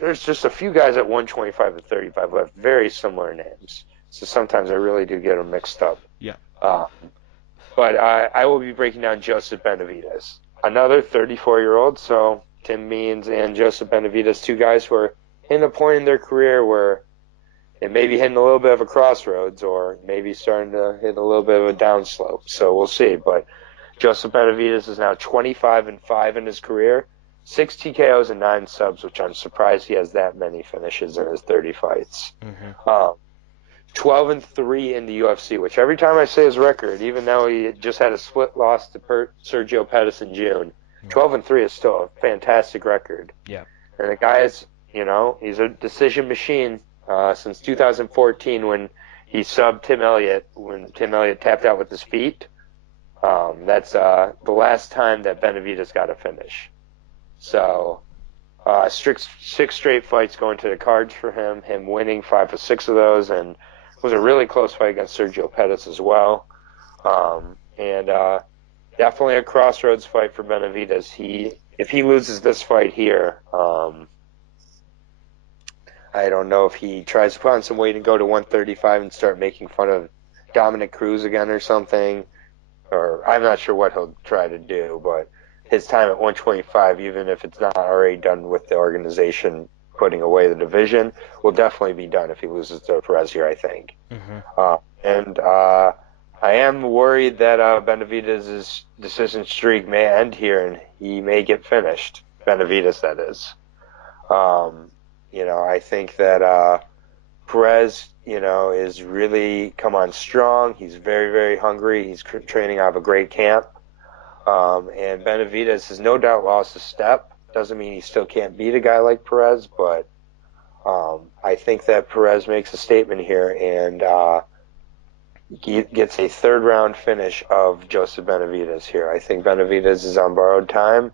There's just a few guys at 125 and 35 who have very similar names. So sometimes I really do get them mixed up. Yeah. But I will be breaking down Joseph Benavidez. Another 34-year-old, so Tim Means and Joseph Benavidez, 2 guys who are in a point in their career where it may be hitting a little bit of a crossroads or maybe starting to hit a little bit of a downslope. So we'll see. But Joseph Benavidez is now 25-5 in his career, 6 TKOs and 9 subs, which I'm surprised he has that many finishes in his 30 fights. 12-3 in the UFC, which every time I say his record, even though he just had a split loss to Sergio Pettis in June, 12-3 is still a fantastic record. Yeah. And the guy is, he's a decision machine since 2014 when he subbed Tim Elliott, when Tim Elliott tapped out with his feet. That's the last time that Benavidez got a finish. So 6 straight fights going to the cards for him winning 5 of 6 of those, and it was a really close fight against Sergio Pettis as well. Definitely a crossroads fight for Benavidez. If he loses this fight here, I don't know if he tries to put on some weight and go to 135 and start making fun of Dominic Cruz again or something, or I'm not sure what he'll try to do, but his time at 125, even if it's not already done with the organization putting away the division, will definitely be done if he loses to Frazier, I think. I am worried that Benavidez's decision streak may end here and he may get finished. Benavidez, that is. I think that Perez, is really come on strong. He's very, very hungry. He's training out of a great camp. And Benavidez has no doubt lost a step. Doesn't mean he still can't beat a guy like Perez, but I think that Perez makes a statement here and gets a 3rd round finish of Joseph Benavidez here. I think Benavidez is on borrowed time.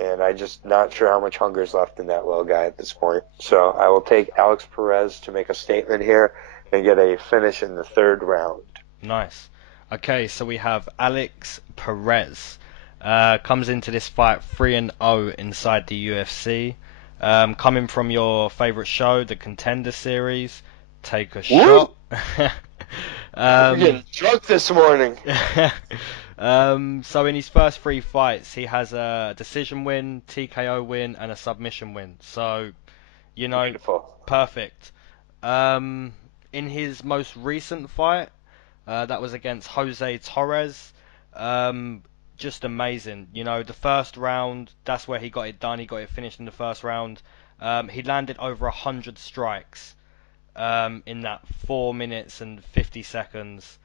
And I'm just not sure how much hunger is left in that little guy at this point. So I will take Alex Perez to make a statement here and get a finish in the 3rd round. Nice. Okay, so we have Alex Perez. Comes into this fight 3-0 inside the UFC. Coming from your favourite show, the Contender Series. Take a shot. We're getting drunk this morning. So in his first 3 fights, he has a decision win, TKO win, and a submission win. So, Beautiful. Perfect. In his most recent fight, that was against Jose Torres. Just amazing. The first round, that's where he got it done. He got it finished in the first round. He landed over 100 strikes in that 4 minutes and 50 seconds.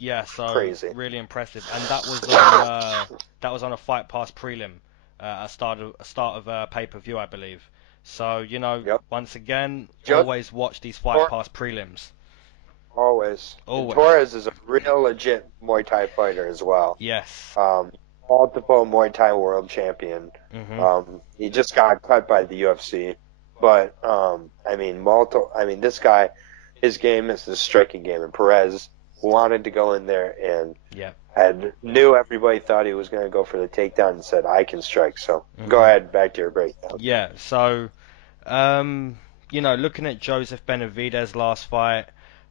Yeah, so crazy. Really impressive, and that was on a Fight Pass prelim, a start of pay-per-view, I believe. So Once again, always watch these Fight Pass prelims. Always. Torres is a real legit Muay Thai fighter as well. Yes. Multiple Muay Thai world champion. He just got cut by the UFC, but this guy, his game is the striking game, and Perez wanted to go in there and Yeah. knew everybody thought he was going to go for the takedown and said, I can strike. So go ahead, back to your breakdown. Yeah, so, looking at Joseph Benavidez' last fight,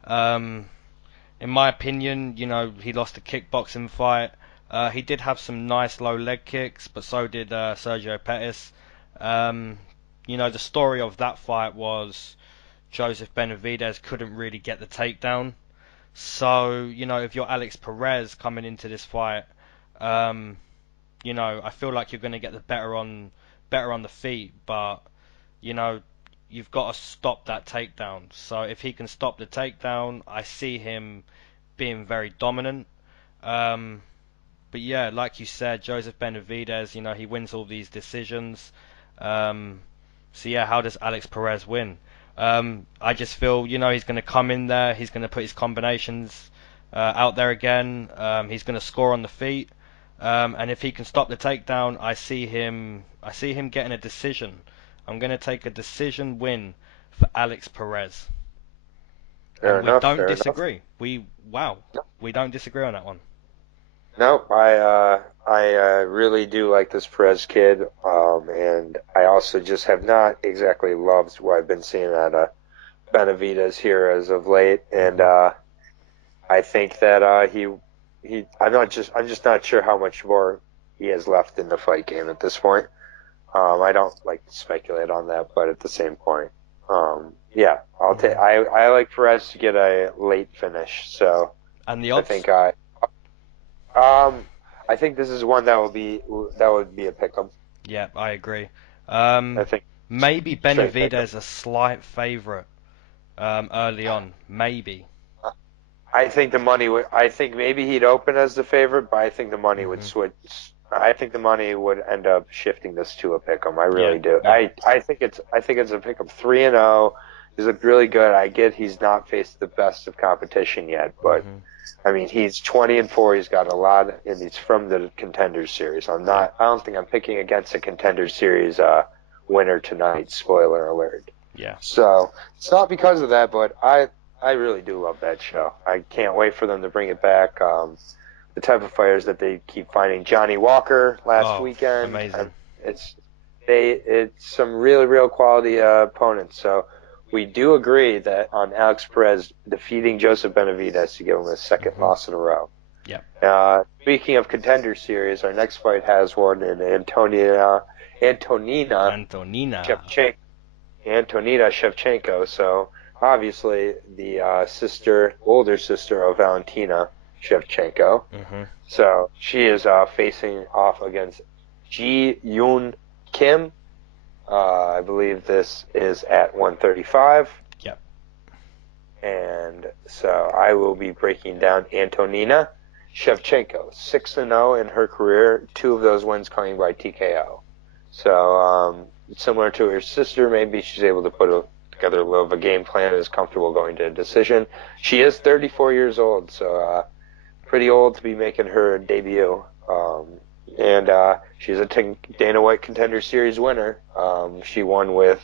in my opinion, he lost a kickboxing fight. He did have some nice low leg kicks, but so did Sergio Pettis. The story of that fight was Joseph Benavidez couldn't really get the takedown. So, if you're Alex Perez coming into this fight, I feel like you're going to get the better on the feet, but you've got to stop that takedown. So if he can stop the takedown, I see him being very dominant. But yeah, like you said, Joseph Benavidez, he wins all these decisions. So yeah, how does Alex Perez win? I just feel, he's going to come in there, he's going to put his combinations out there again. He's going to score on the feet. And if he can stop the takedown, I see him getting a decision. I'm going to take a decision win for Alex Perez. Fair We enough. don't disagree. We don't disagree on that one. No, I really do like this Perez kid, and I also just have not exactly loved what I've been seeing out of Benavidez here as of late, and I think that I'm just not sure how much more he has left in the fight game at this point. I don't like to speculate on that, but at the same point, yeah, I like Perez to get a late finish, so And the odds? I think this is one that would be a pick'em. Yeah, I agree. I think Maybe Benavidez a slight favourite early on, maybe. I think the money would. I think maybe he'd open as the favorite, but I think the money would switch. I think the money would end up shifting this to a pick'em. I really do. Yeah. I think it's a pick'em. 3-0. He's looked really good. I get he's not faced the best of competition yet, but I mean he's 20-4. He's got a lot, and he's from the Contenders series. I don't think I'm picking against a Contenders series winner tonight. Spoiler alert. Yeah. So it's not because of that, but I really do love that show. I can't wait for them to bring it back. The type of fighters that they keep finding. Johnny Walker last weekend. Amazing. It's some really real quality opponents. So we do agree that on Alex Perez defeating Joseph Benavidez to give him a second loss in a row. Yeah. Speaking of Contender Series, our next fight has one in Antonina Shevchenko. So obviously the older sister of Valentina Shevchenko. So she is facing off against Ji Yoon Kim. I believe this is at 135. Yep. And so I will be breaking down Antonina Shevchenko, 6-0 in her career, 2 of those wins coming by TKO. So similar to her sister, maybe she's able to put together a little of a game plan and is comfortable going to a decision. She is 34 years old, so pretty old to be making her debut. And she's a Dana White Contender Series winner. She won with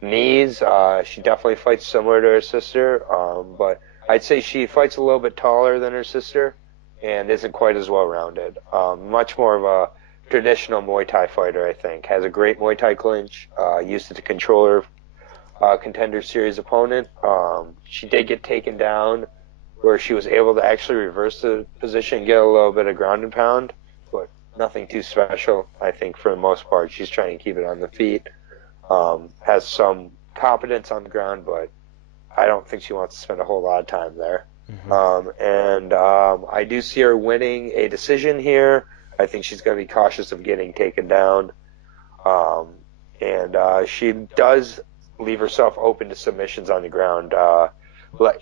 knees. She definitely fights similar to her sister, but I'd say she fights a little bit taller than her sister and isn't quite as well-rounded. Much more of a traditional Muay Thai fighter, I think. Has a great Muay Thai clinch. Used it to control her Contender Series opponent. She did get taken down where she was able to actually reverse the position and get a little bit of ground and pound, but nothing too special. I think for the most part she's trying to keep it on the feet. Has some competence on the ground, but I don't think she wants to spend a whole lot of time there. I do see her winning a decision here. I think she's going to be cautious of getting taken down. She does leave herself open to submissions on the ground.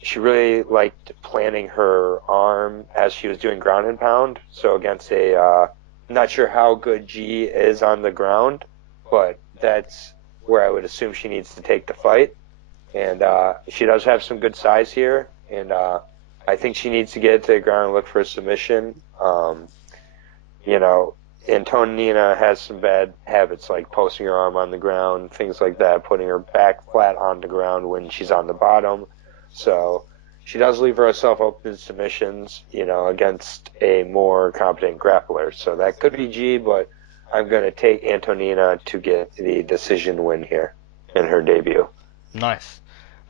She really liked planting her arm as she was doing ground and pound. So against I'm not sure how good G is on the ground, but that's where I would assume she needs to take the fight. And she does have some good size here, and I think she needs to get to the ground and look for a submission. Antonina has some bad habits like posting her arm on the ground, things like that, putting her back flat on the ground when she's on the bottom. So she does leave herself open to submissions, against a more competent grappler. So that could be G, but I'm going to take Antonina to get the decision win here in her debut. Nice.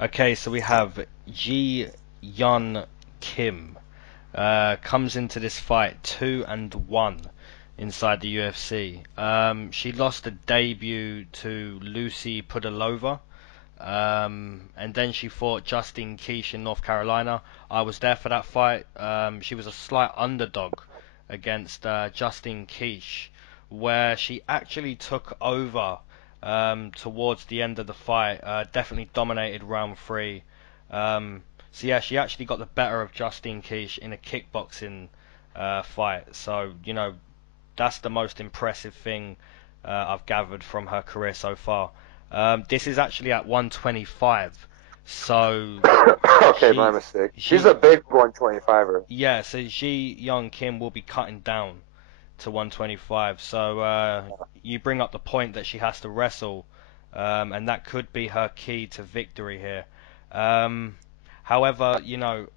Okay, so we have Ji Yeon Kim. Comes into this fight 2-1 inside the UFC. She lost a debut to Lucy Pudilova. And then she fought Justine Kish in North Carolina. I was there for that fight. She was a slight underdog against Justine Kish, where she actually took over towards the end of the fight. Definitely dominated round 3. So yeah, she actually got the better of Justine Kish in a kickboxing fight. So that's the most impressive thing I've gathered from her career so far. This is actually at 125, so Okay, my mistake. She's a big 125er. Yeah, so Ji Yeon Kim will be cutting down to 125. So you bring up the point that she has to wrestle, and that could be her key to victory here. However,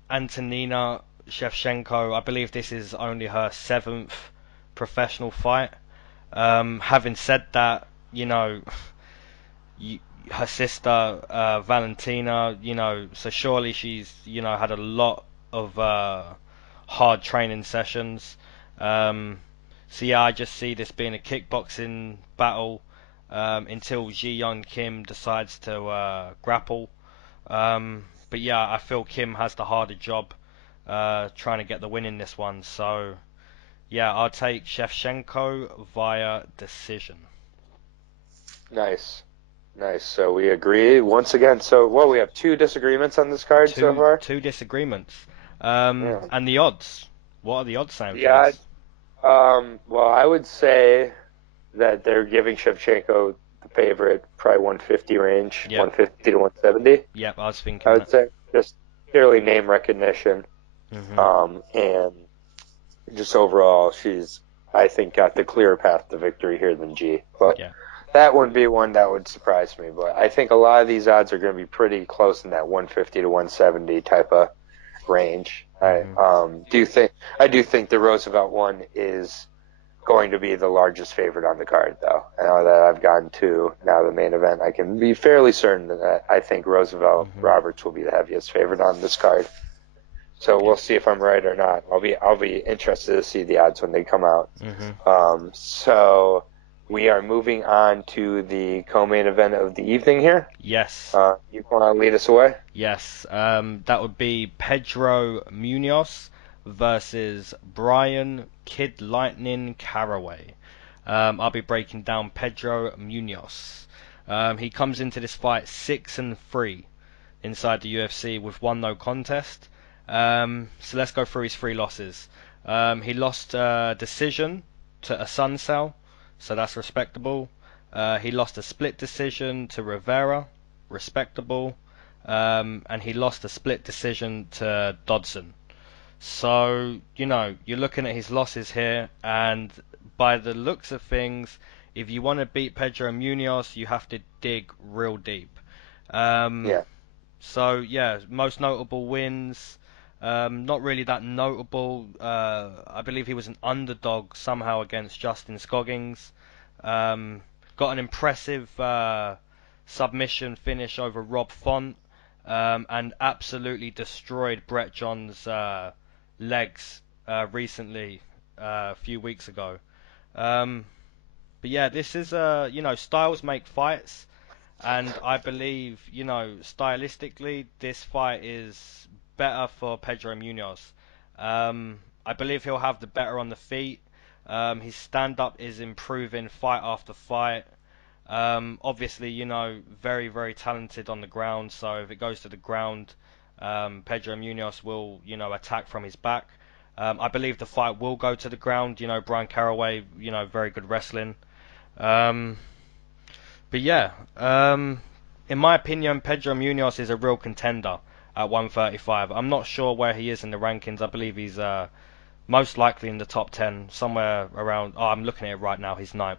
Antonina Shevchenko, I believe this is only her 7th professional fight. Having said that, her sister Valentina, so surely she's had a lot of hard training sessions. So yeah, I just see this being a kickboxing battle until Ji Yeon Kim decides to grapple. But yeah, I feel Kim has the harder job trying to get the win in this one. So yeah, I'll take Shevchenko via decision. Nice. So we agree once again. So we have 2 disagreements on this card so far. 2 disagreements. And the odds. What are the odds saying for this? Well, I would say that they're giving Shevchenko the favorite, probably 150 range, 150 to 170. Yep, I was thinking. I would say just purely name recognition, and just overall, she's, I think, got the clearer path to victory here than G. But that wouldn't be one that would surprise me. But I think a lot of these odds are going to be pretty close in that 150 to 170 type of range. I do think the Roosevelt one is going to be the largest favorite on the card, though. Now that I've gotten to the main event, I can be fairly certain that I think Roosevelt Roberts will be the heaviest favorite on this card. So we'll see if I'm right or not. I'll be interested to see the odds when they come out. So we are moving on to the co-main event of the evening here. Yes. You want to lead us away? Yes. That would be Pedro Munhoz versus Brian Kid Lightning Caraway. I'll be breaking down Pedro Munhoz. He comes into this fight 6-3 inside the UFC with 1 no contest. So let's go through his 3 losses. He lost decision to a Suncell, so that's respectable. He lost a split decision to Rivera, respectable. And he lost a split decision to Dodson. So, you're looking at his losses here, and by the looks of things, if you want to beat Pedro Munhoz, you have to dig real deep. So, yeah, most notable wins, not really that notable. I believe he was an underdog somehow against Justin Scoggins. Got an impressive submission finish over Rob Font, and absolutely destroyed Brett John's legs recently, a few weeks ago. But yeah, this is styles make fights, and I believe stylistically this fight is better for Pedro Munhoz. I believe he'll have the better on the feet. His stand-up is improving fight after fight. Obviously, very, very talented on the ground. So if it goes to the ground, Pedro Munhoz will, attack from his back. I believe the fight will go to the ground. Brian Caraway, very good wrestling. But yeah, in my opinion, Pedro Munhoz is a real contender at 135. I'm not sure where he is in the rankings. I believe he's most likely in the top 10, somewhere around. Oh, I'm looking at it right now. He's 9th.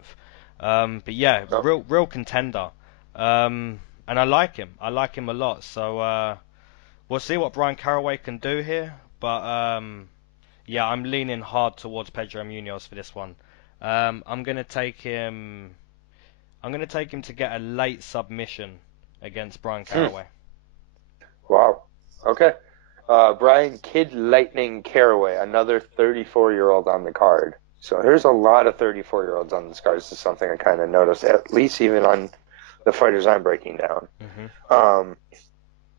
But yeah, real contender. And I like him. I like him a lot. So we'll see what Brian Caraway can do here, but yeah, I'm leaning hard towards Pedro Munhoz for this one. I'm gonna take him. I'm gonna take him to get a late submission against Brian Caraway. Wow. Okay. Brian Kid Lightning Caraway, another 34-year-old on the card. So there's a lot of 34-year-olds on this card. This is something I kind of noticed, at least even on the fighters I'm breaking down.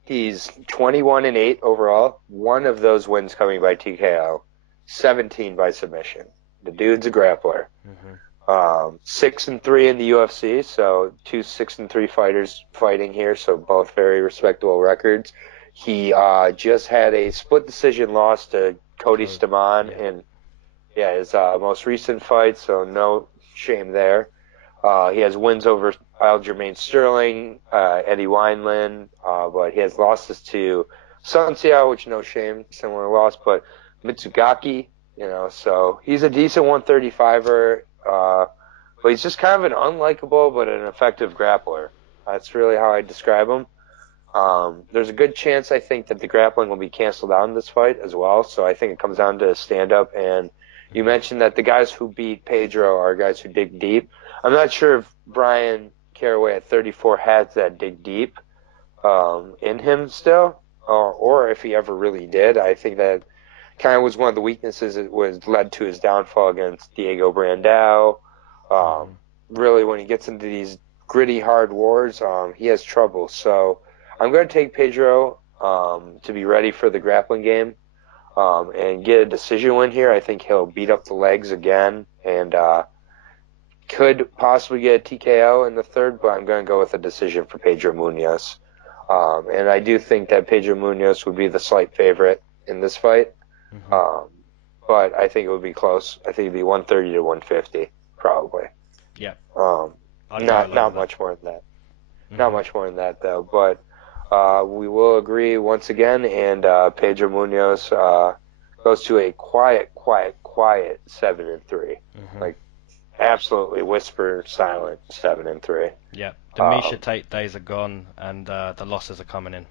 He's 21-8 overall. One of those wins coming by TKO, 17 by submission. The dude's a grappler. 6-3 in the UFC, so two 6-3 fighters fighting here, so both very respectable records. He just had a split decision loss to Cody Stamann in his most recent fight, so no shame there. He has wins over Aljamain Sterling, Eddie Wineland, but he has losses to Sun Xiao, which no shame, similar loss, but Mitsugaki, so he's a decent 135er. But he's just kind of an unlikable but an effective grappler. That's really how I describe him. There's a good chance, I think, that the grappling will be canceled out in this fight as well. So I think it comes down to stand-up. And you mentioned that the guys who beat Pedro are guys who dig deep. I'm not sure if Brian Caraway at 34 has that dig deep in him still, or if he ever really did. I think that kind of was one of the weaknesses that was led to his downfall against Diego Brandao. Really, when he gets into these gritty, hard wars, he has trouble. So I'm going to take Pedro to be ready for the grappling game and get a decision win here. I think he'll beat up the legs again and could possibly get a TKO in the third, but I'm going to go with a decision for Pedro Munhoz. And I do think that Pedro Munhoz would be the slight favorite in this fight. But I think it would be close. I think it'd be 130 to 150, probably. Yeah. Not much more than that. Not much more than that, though. But we will agree once again, and Pedro Munhoz goes to a quiet 7-3. Like, absolutely whisper silent 7-3. Yeah. The Misha Tate days are gone, and the losses are coming in.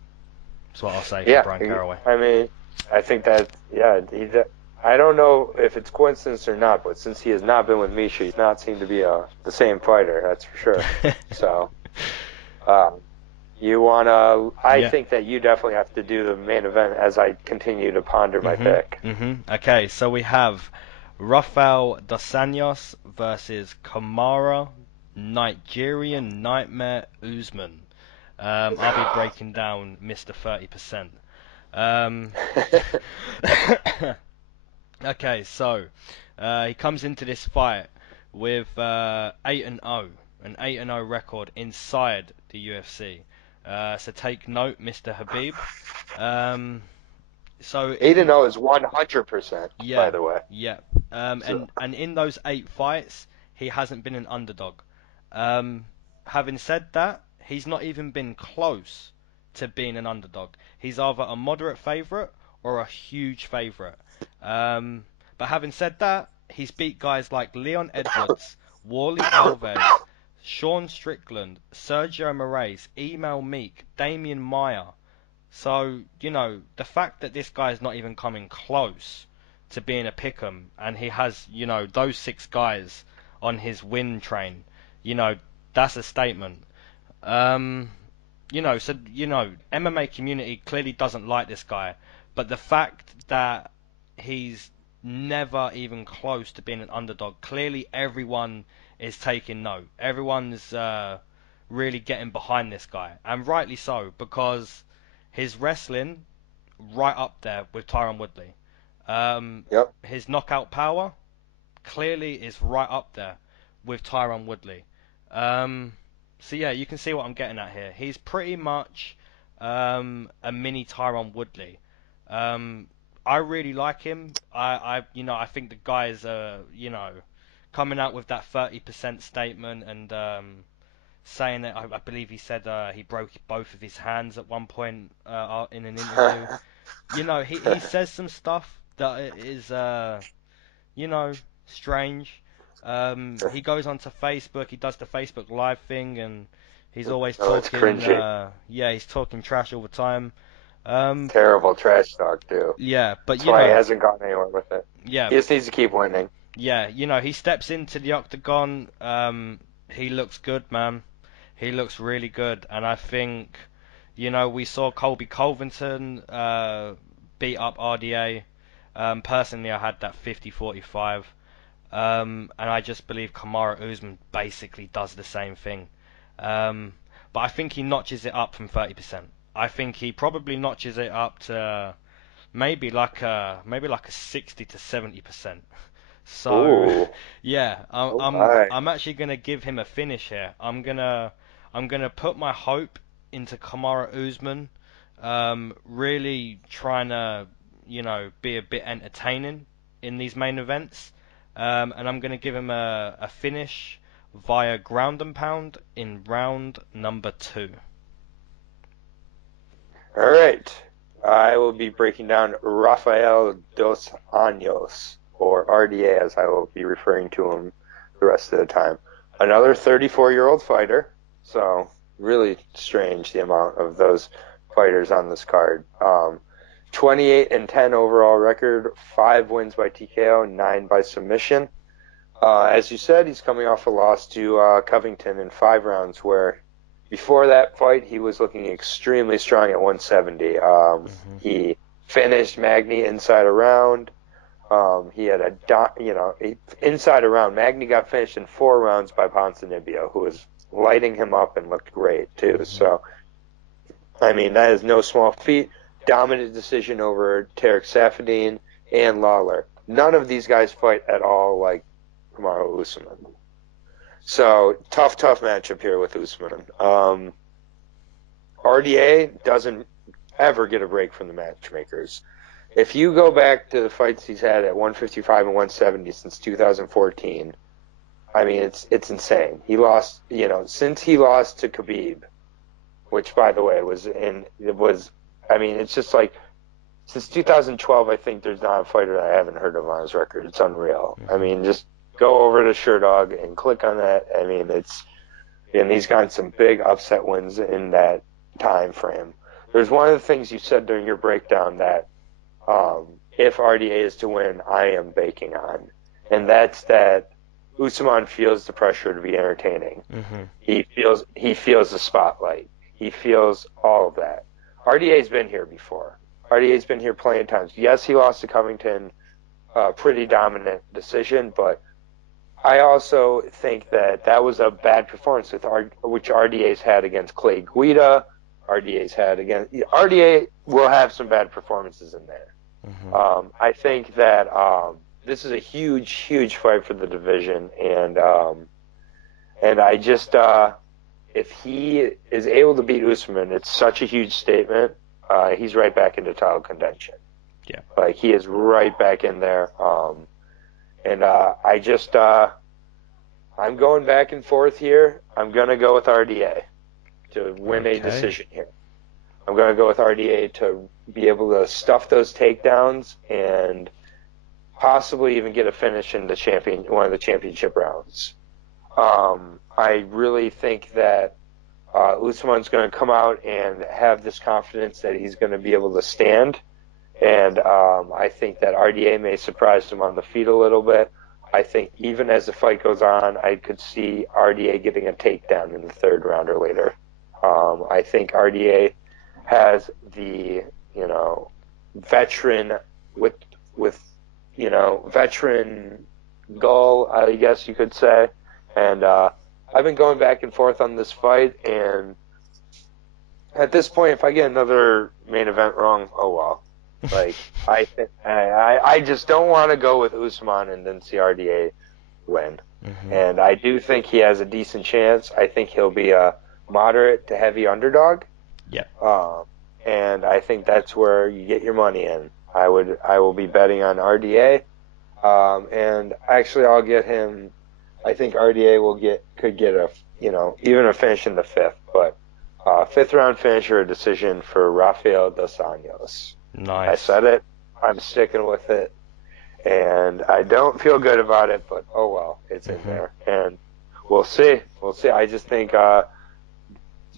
That's what I'll say for Brian Caraway. I mean, I think that, I don't know if it's coincidence or not, but since he has not been with Misha, he's not seemed to be the same fighter, that's for sure. So, you want to, I think that you definitely have to do the main event as I continue to ponder my pick. Okay, so we have Rafael dos Anjos versus Kamara Nigerian Nightmare Usman. I'll be breaking down Mr. 30%. Okay, so he comes into this fight with 8-0, an 8-0 record inside the UFC. So take note, Mr. Habib. So 8-0 is 100%, by the way. Yeah. And in those 8 fights, he hasn't been an underdog. Having said that, he's not even been close to being an underdog. He's either a moderate favourite or a huge favourite. But having said that, he's beat guys like Leon Edwards, Wally Alves, Sean Strickland, Sergio Moraes, Emil Meek, Damian Maia. So, the fact that this guy's not even coming close to being a pick'em, and he has, those 6 guys on his win train, that's a statement. MMA community clearly doesn't like this guy, but the fact that he's never even close to being an underdog, clearly everyone is taking note. Everyone's really getting behind this guy, and rightly so, because his wrestling right up there with Tyron Woodley. His knockout power clearly is right up there with Tyron Woodley. So yeah, you can see what I'm getting at here. He's pretty much a mini Tyron Woodley. I really like him. I think the guys are, coming out with that 30% statement and saying that I believe he said he broke both of his hands at one point in an interview. He says some stuff that is strange. He goes onto Facebook, he does the Facebook Live thing, and he's always talking. He's talking trash all the time. Terrible trash talk, too. Yeah, but That's why he hasn't gone anywhere with it. yeah, He just needs to keep winning. yeah, he steps into the octagon. He looks good, man. He looks really good, and I think, we saw Colby Covington beat up RDA. Personally, I had that 50-45. And I just believe Kamaru Usman basically does the same thing. But I think he notches it up from 30%. I think he probably notches it up to maybe like a 60 to 70%. So Ooh. yeah, I'm Oh I'm my. I'm actually gonna give him a finish here. I'm gonna put my hope into Kamaru Usman, really trying to be a bit entertaining in these main events, and I'm gonna give him a finish via ground and pound in round number 2. All right. I will be breaking down Rafael dos Anjos, or RDA as I will be referring to him the rest of the time. Another 34-year-old fighter, so really strange the amount of those fighters on this card. 28-10 overall record, 5 wins by TKO, 9 by submission. As you said, he's coming off a loss to Covington in 5 rounds, where before that fight he was looking extremely strong at 170. He finished Magny inside a round. He had inside a round. Magny got finished in 4 rounds by Ponzinibbio, who was lighting him up and looked great too. So, I mean, that is no small feat. Dominant decision over Tarek Saffiedine and Lawler. None of these guys fight at all like Kamaru Usman. So, tough matchup here with Usman. RDA doesn't ever get a break from the matchmakers. If you go back to the fights he's had at 155 and 170 since 2014, I mean, it's insane. He lost, since he lost to Khabib, which, by the way, it's just like, since 2012, I think there's not a fighter that I haven't heard of on his record. It's unreal. I mean, just go over to Sherdog and click on that. I mean, and he's gotten some big upset wins in that time frame. There's one of the things you said during your breakdown that if RDA is to win, I am banking on, and that's that Usman feels the pressure to be entertaining. He feels the spotlight. He feels all of that. RDA's been here before. RDA's been here plenty of times. Yes, he lost to Covington, pretty dominant decision, but I also think that was a bad performance which RDA's had against Clay Guida. RDA will have some bad performances in there. I think that this is a huge fight for the division, and I just if he is able to beat Usman, it's such a huge statement. He's right back into title contention. Yeah, like he is right back in there. I'm going back and forth here. I'm gonna go with RDA to win a decision here. I'm going to go with RDA to be able to stuff those takedowns and possibly even get a finish in one of the championship rounds. I really think that Usman's going to come out and have this confidence that he's going to be able to stand, and I think that RDA may surprise him on the feet a little bit. I think even as the fight goes on, I could see RDA getting a takedown in the 3rd round or later. I think RDA has the veteran with veteran goal, I guess you could say, and I've been going back and forth on this fight, and at this point, if I get another main event wrong, oh well. Like I just don't want to go with Usman and then see RDA win, and I do think he has a decent chance. I think he'll be a moderate to heavy underdog. Yeah. And I think that's where you get your money in. I will be betting on RDA. And actually I'll get him. I think RDA could get even a finish in the 5th, but 5th round finish or a decision for Rafael dos Anjos. Nice. I said it. I'm sticking with it. And I don't feel good about it, but oh well, it's in there. And we'll see. I just think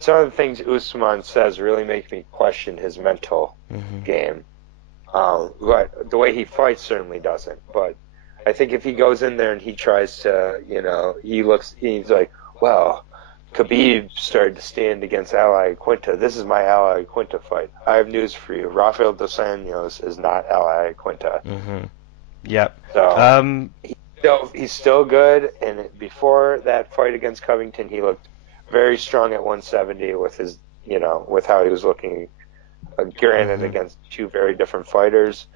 some of the things Usman says really make me question his mental game. But the way he fights certainly doesn't. But I think if he goes in there and he tries to, he's like, well, Khabib started to stand against Ally Quinta. This is my Ally Quinta fight. I have news for you. Rafael dos Anjos is not Ally Quinta. Yep. So he's still good. And before that fight against Covington, he looked very strong at 170 with his, with how he was looking. Granted, against two very different fighters.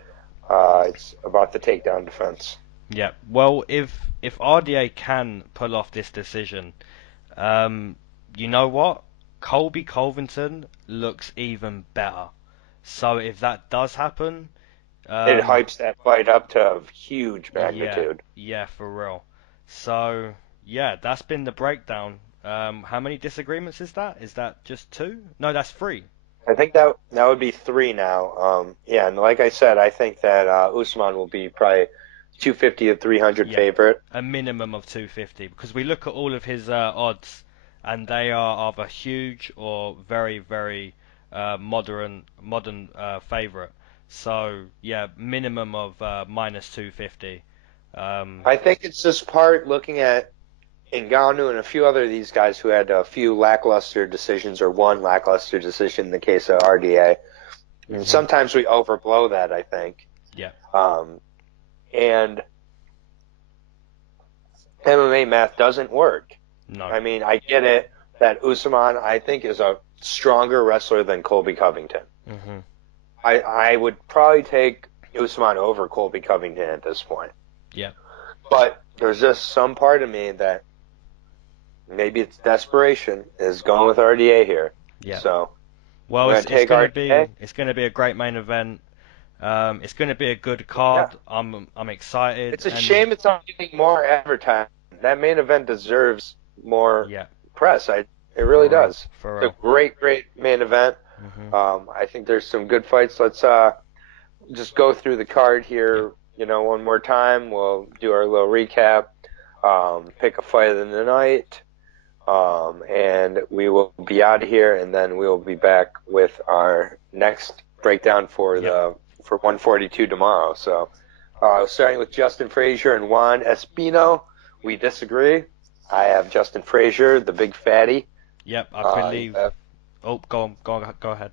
It's about the takedown defense. Yeah. Well, if RDA can pull off this decision, you know what? Colby Covington looks even better. So if that does happen, it hypes that fight up to a huge magnitude. Yeah, for real. So yeah, that's been the breakdown. How many disagreements is that? Is that just 2? No, that's 3. I think that would be 3 now. And like I said, I think that Usman will be probably 250 to 300 favorite. A minimum of 250, because we look at all of his odds, and they are either huge or very, very modern favorite. So yeah, minimum of minus 250. I think it's just part looking at Ngannou and a few other of these guys who had a few lackluster decisions or one lackluster decision in the case of RDA. And sometimes we overblow that, I think. Yeah. And MMA math doesn't work. No. I mean, I get it that Usman, I think, is a stronger wrestler than Colby Covington. I would probably take Usman over Colby Covington at this point. Yeah. But there's just some part of me that maybe it's desperation is going with RDA here. Yeah. So, well, it's going to be a great main event. It's going to be a good card. Yeah. I'm excited. It's a shame it's not getting more advertising. That main event deserves more press. It really does. It's a great main event. I think there's some good fights. Let's just go through the card here. One more time. We'll do our little recap. Pick a fight of the night. And we will be out of here, and then we will be back with our next breakdown for 142 tomorrow. So, starting with Justin Frazier and Juan Espino, we disagree. I have Justin Frazier, the big fatty. Yep, I believe. Go ahead.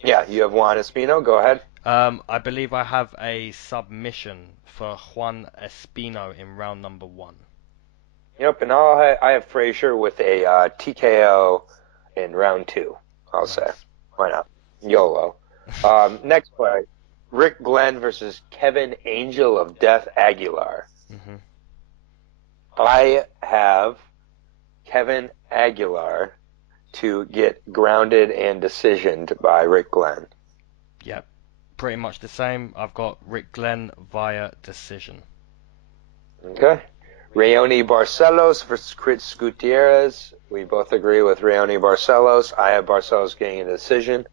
Yeah, you have Juan Espino. Go ahead. I believe I have a submission for Juan Espino in round number 1. Yep, and I have Frazier with a TKO in round 2, I'll say. Why not? YOLO. Next fight, Rick Glenn versus Kevin Angel of Death Aguilar. I have Kevin Aguilar to get grounded and decisioned by Rick Glenn. Yep, pretty much the same. I've got Rick Glenn via decision. Okay. Rainey Barcelos versus Chris Guiterez. We both agree with Rainey Barcelos. I have Barcelos getting a decision.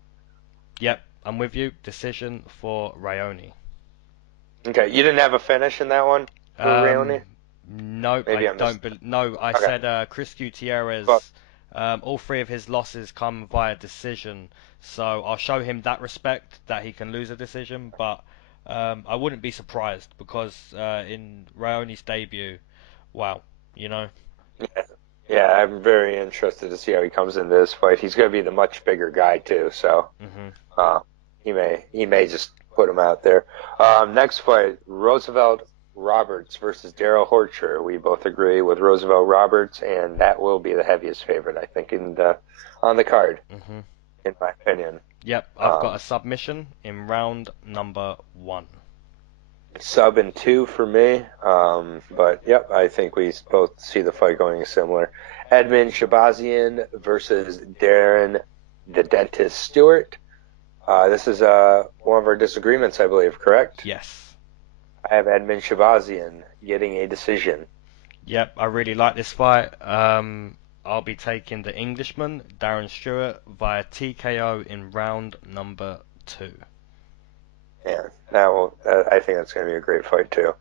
Yep, I'm with you. Decision for Rainey. Okay, you didn't have a finish in that one for Rainey? Nope, I said Chris Guiterez. All 3 of his losses come via decision, so I'll show him that respect that he can lose a decision, but I wouldn't be surprised because in Rainey's debut, wow, Yeah, I'm very interested to see how he comes into this fight. He's going to be the much bigger guy too, so he may just put him out there. Next fight, Roosevelt Roberts versus Daryl Horcher. We both agree with Roosevelt Roberts, and that will be the heaviest favorite, I think, on the card, in my opinion. Yep, I've got a submission in round number 1. Sub and 2 for me, but yep, I think we both see the fight going similar. Edmund Shahbazyan versus Darren the Dentist Stewart. This is one of our disagreements, I believe, correct? Yes. I have Edmund Shahbazyan getting a decision. Yep, I really like this fight. I'll be taking the Englishman, Darren Stewart, via TKO in round number 2. Yeah, I think that's going to be a great fight too.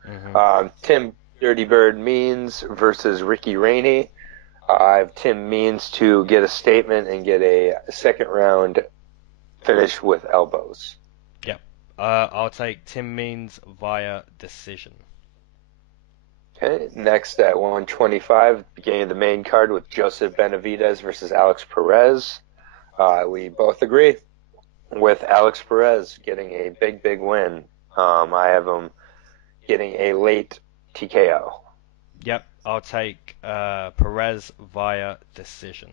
Tim Dirty Bird Means versus Ricky Rainey. I have Tim Means to get a statement and get a second round finish with elbows. Yep. I'll take Tim Means via decision. Okay, next at 125, beginning of the main card with Joseph Benavidez versus Alex Perez. We both agree with Alex Perez getting a big win. I have him getting a late TKO. Yep, I'll take Perez via decision.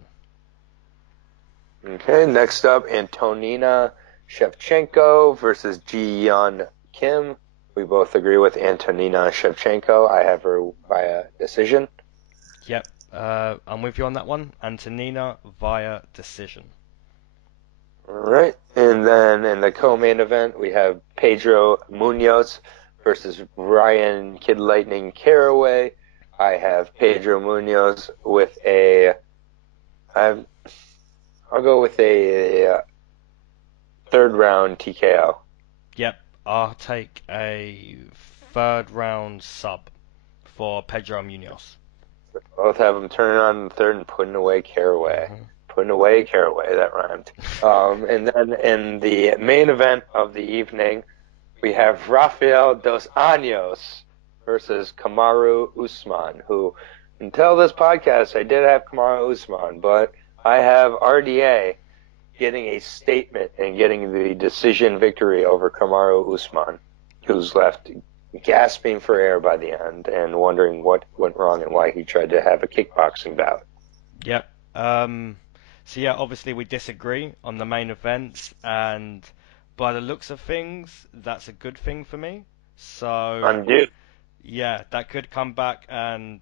Okay, next up, Antonina Shevchenko versus Ji-Yeon Kim. We both agree with Antonina Shevchenko. I have her via decision. Yep, I'm with you on that one. Antonina via decision. All right, and then in the co-main event, we have Pedro Munhoz versus Ryan Kid Lightning Caraway. I have Pedro Munhoz with I'll go with a third round TKO. Yep, I'll take a third round sub for Pedro Munhoz. Both have him turning on the third and putting away Caraway. Mm-hmm. Putting away Caraway, that rhymed. And then in the main event of the evening, we have Rafael Dos Anjos versus Kamaru Usman, who, until this podcast, I did have Kamaru Usman, but I have RDA getting a statement and getting the decision victory over Kamaru Usman, who's left gasping for air by the end and wondering what went wrong and why he tried to have a kickboxing bout. Yep. So yeah, obviously we disagree on the main events, and by the looks of things, that's a good thing for me. So Undo. yeah, that could come back and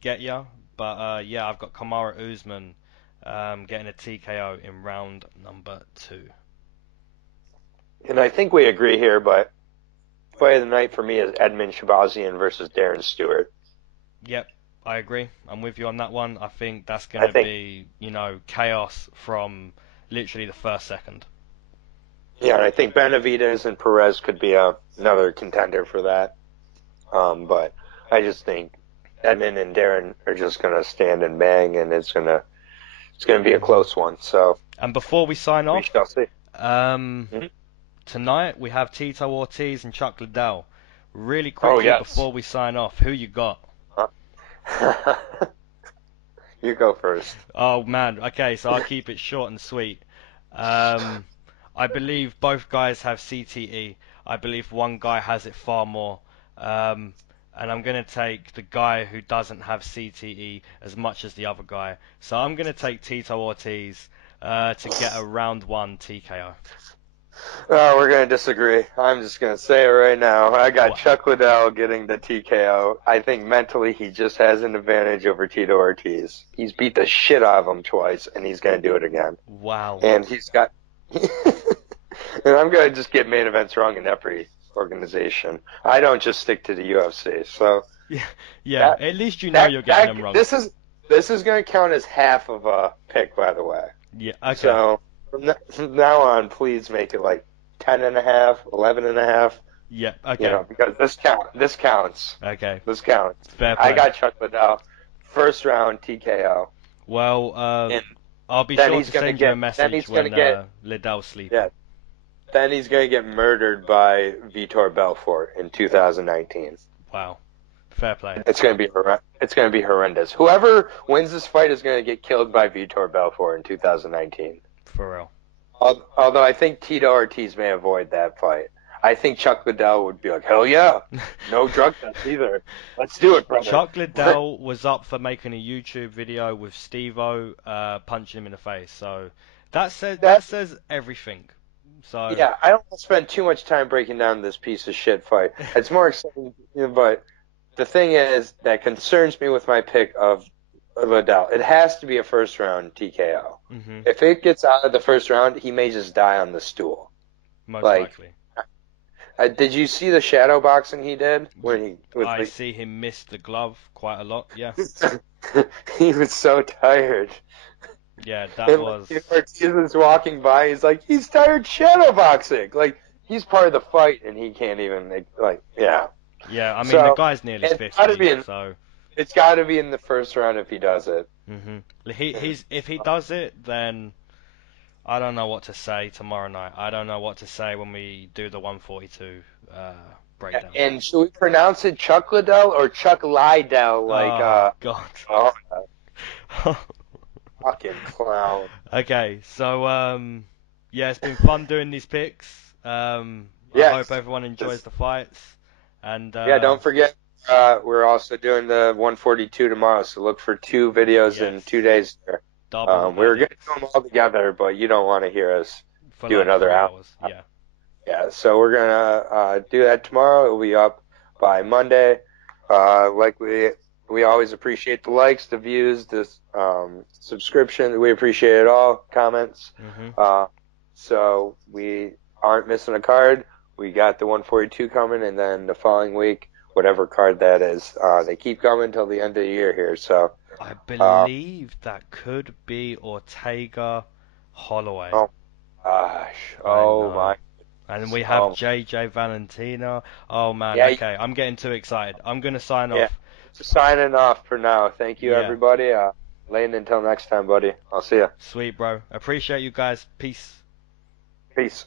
get ya. But yeah, I've got Kamaru Usman getting a TKO in round number 2. And I think we agree here, but fight of the night for me is Edmund Shahbazyan versus Darren Stewart. Yep, I agree. I'm with you on that one. I think that's going to be, chaos from literally the first second. Yeah, and I think Benavidez and Perez could be another contender for that. But I just think Edmund and Darren are just going to stand and bang, and it's going to be a close one. So. And before we sign off, we shall see. Tonight we have Tito Ortiz and Chuck Liddell. Really quickly before we sign off, who you got? You go first. Oh man, okay, so I'll keep it short and sweet. I believe both guys have CTE. I believe one guy has it far more. And I'm going to take the guy who doesn't have CTE as much as the other guy. So I'm going to take Tito Ortiz to get a round 1 TKO. Oh, we're going to disagree. I'm just going to say it right now. I got Chuck Liddell getting the TKO. I think mentally he just has an advantage over Tito Ortiz. He's beat the shit out of him twice, and he's going to do it again. Wow. And he's got... and I'm going to just get main events wrong in every organization. I don't just stick to the UFC. So yeah. At least you're getting them wrong. This is going to count as half of a pick, by the way. Yeah, okay. So... From now on, please make it like 10.5, 11.5. Yeah, okay. Because this counts. Okay. This counts. Fair play. I got Chuck Liddell, first round TKO. Well, I'll be sure to send you a message when Liddell's sleeping. Yeah. Then he's going to get murdered by Vitor Belfort in 2019. Wow. Fair play. It's going to be horrendous. Whoever wins this fight is going to get killed by Vitor Belfort in 2019. For real. Although I think Tito Ortiz may avoid that fight. I think Chuck Liddell would be like, hell yeah, no drug tests either. Let's do it, brother. Chuck Liddell was up for making a YouTube video with Steve-O punching him in the face. So that says everything. So yeah, I don't want to spend too much time breaking down this piece of shit fight. It's more exciting, but the thing is that concerns me with my pick of Liddell. It has to be a first round TKO. Mm-hmm. If it gets out of the first round, he may just die on the stool. Most likely. Did you see the shadow boxing he did? I see him miss the glove quite a lot, yeah. He was so tired. Yeah, that was... Ortiz was walking by, he's like, he's tired shadow boxing. Like, he's part of the fight, and he can't even, yeah. Yeah, I mean, the guy's nearly 50, so... It's got to be in the first round if he does it. If he does it, then I don't know what to say tomorrow night. I don't know what to say when we do the 142 breakdown. And should we pronounce it Chuck Liddell or Chuck Liddell? Like, God. Oh, fucking clown. Okay, so yeah, it's been fun doing these picks. I hope everyone enjoys the fights. And yeah, don't forget, we're also doing the 142 tomorrow, so look for 2 videos in 2 days there. We were going to do them all together, but you don't want to hear us do another hour. Yeah. Yeah, so we're going to do that tomorrow. It'll be up by Monday. Like we always appreciate the likes, the views, the subscription. We appreciate it all. Comments. So we aren't missing a card. We got the 142 coming, and then the following week, whatever card that is, they keep coming till the end of the year here. So I believe that could be Ortega Holloway. Oh gosh! Oh my! And we have JJ Valentina. Oh man! Yeah, okay, I'm getting too excited. I'm gonna sign off. Signing off for now. Thank you, everybody. Leyton, until next time, buddy. I'll see ya. Sweet, bro. Appreciate you guys. Peace. Peace.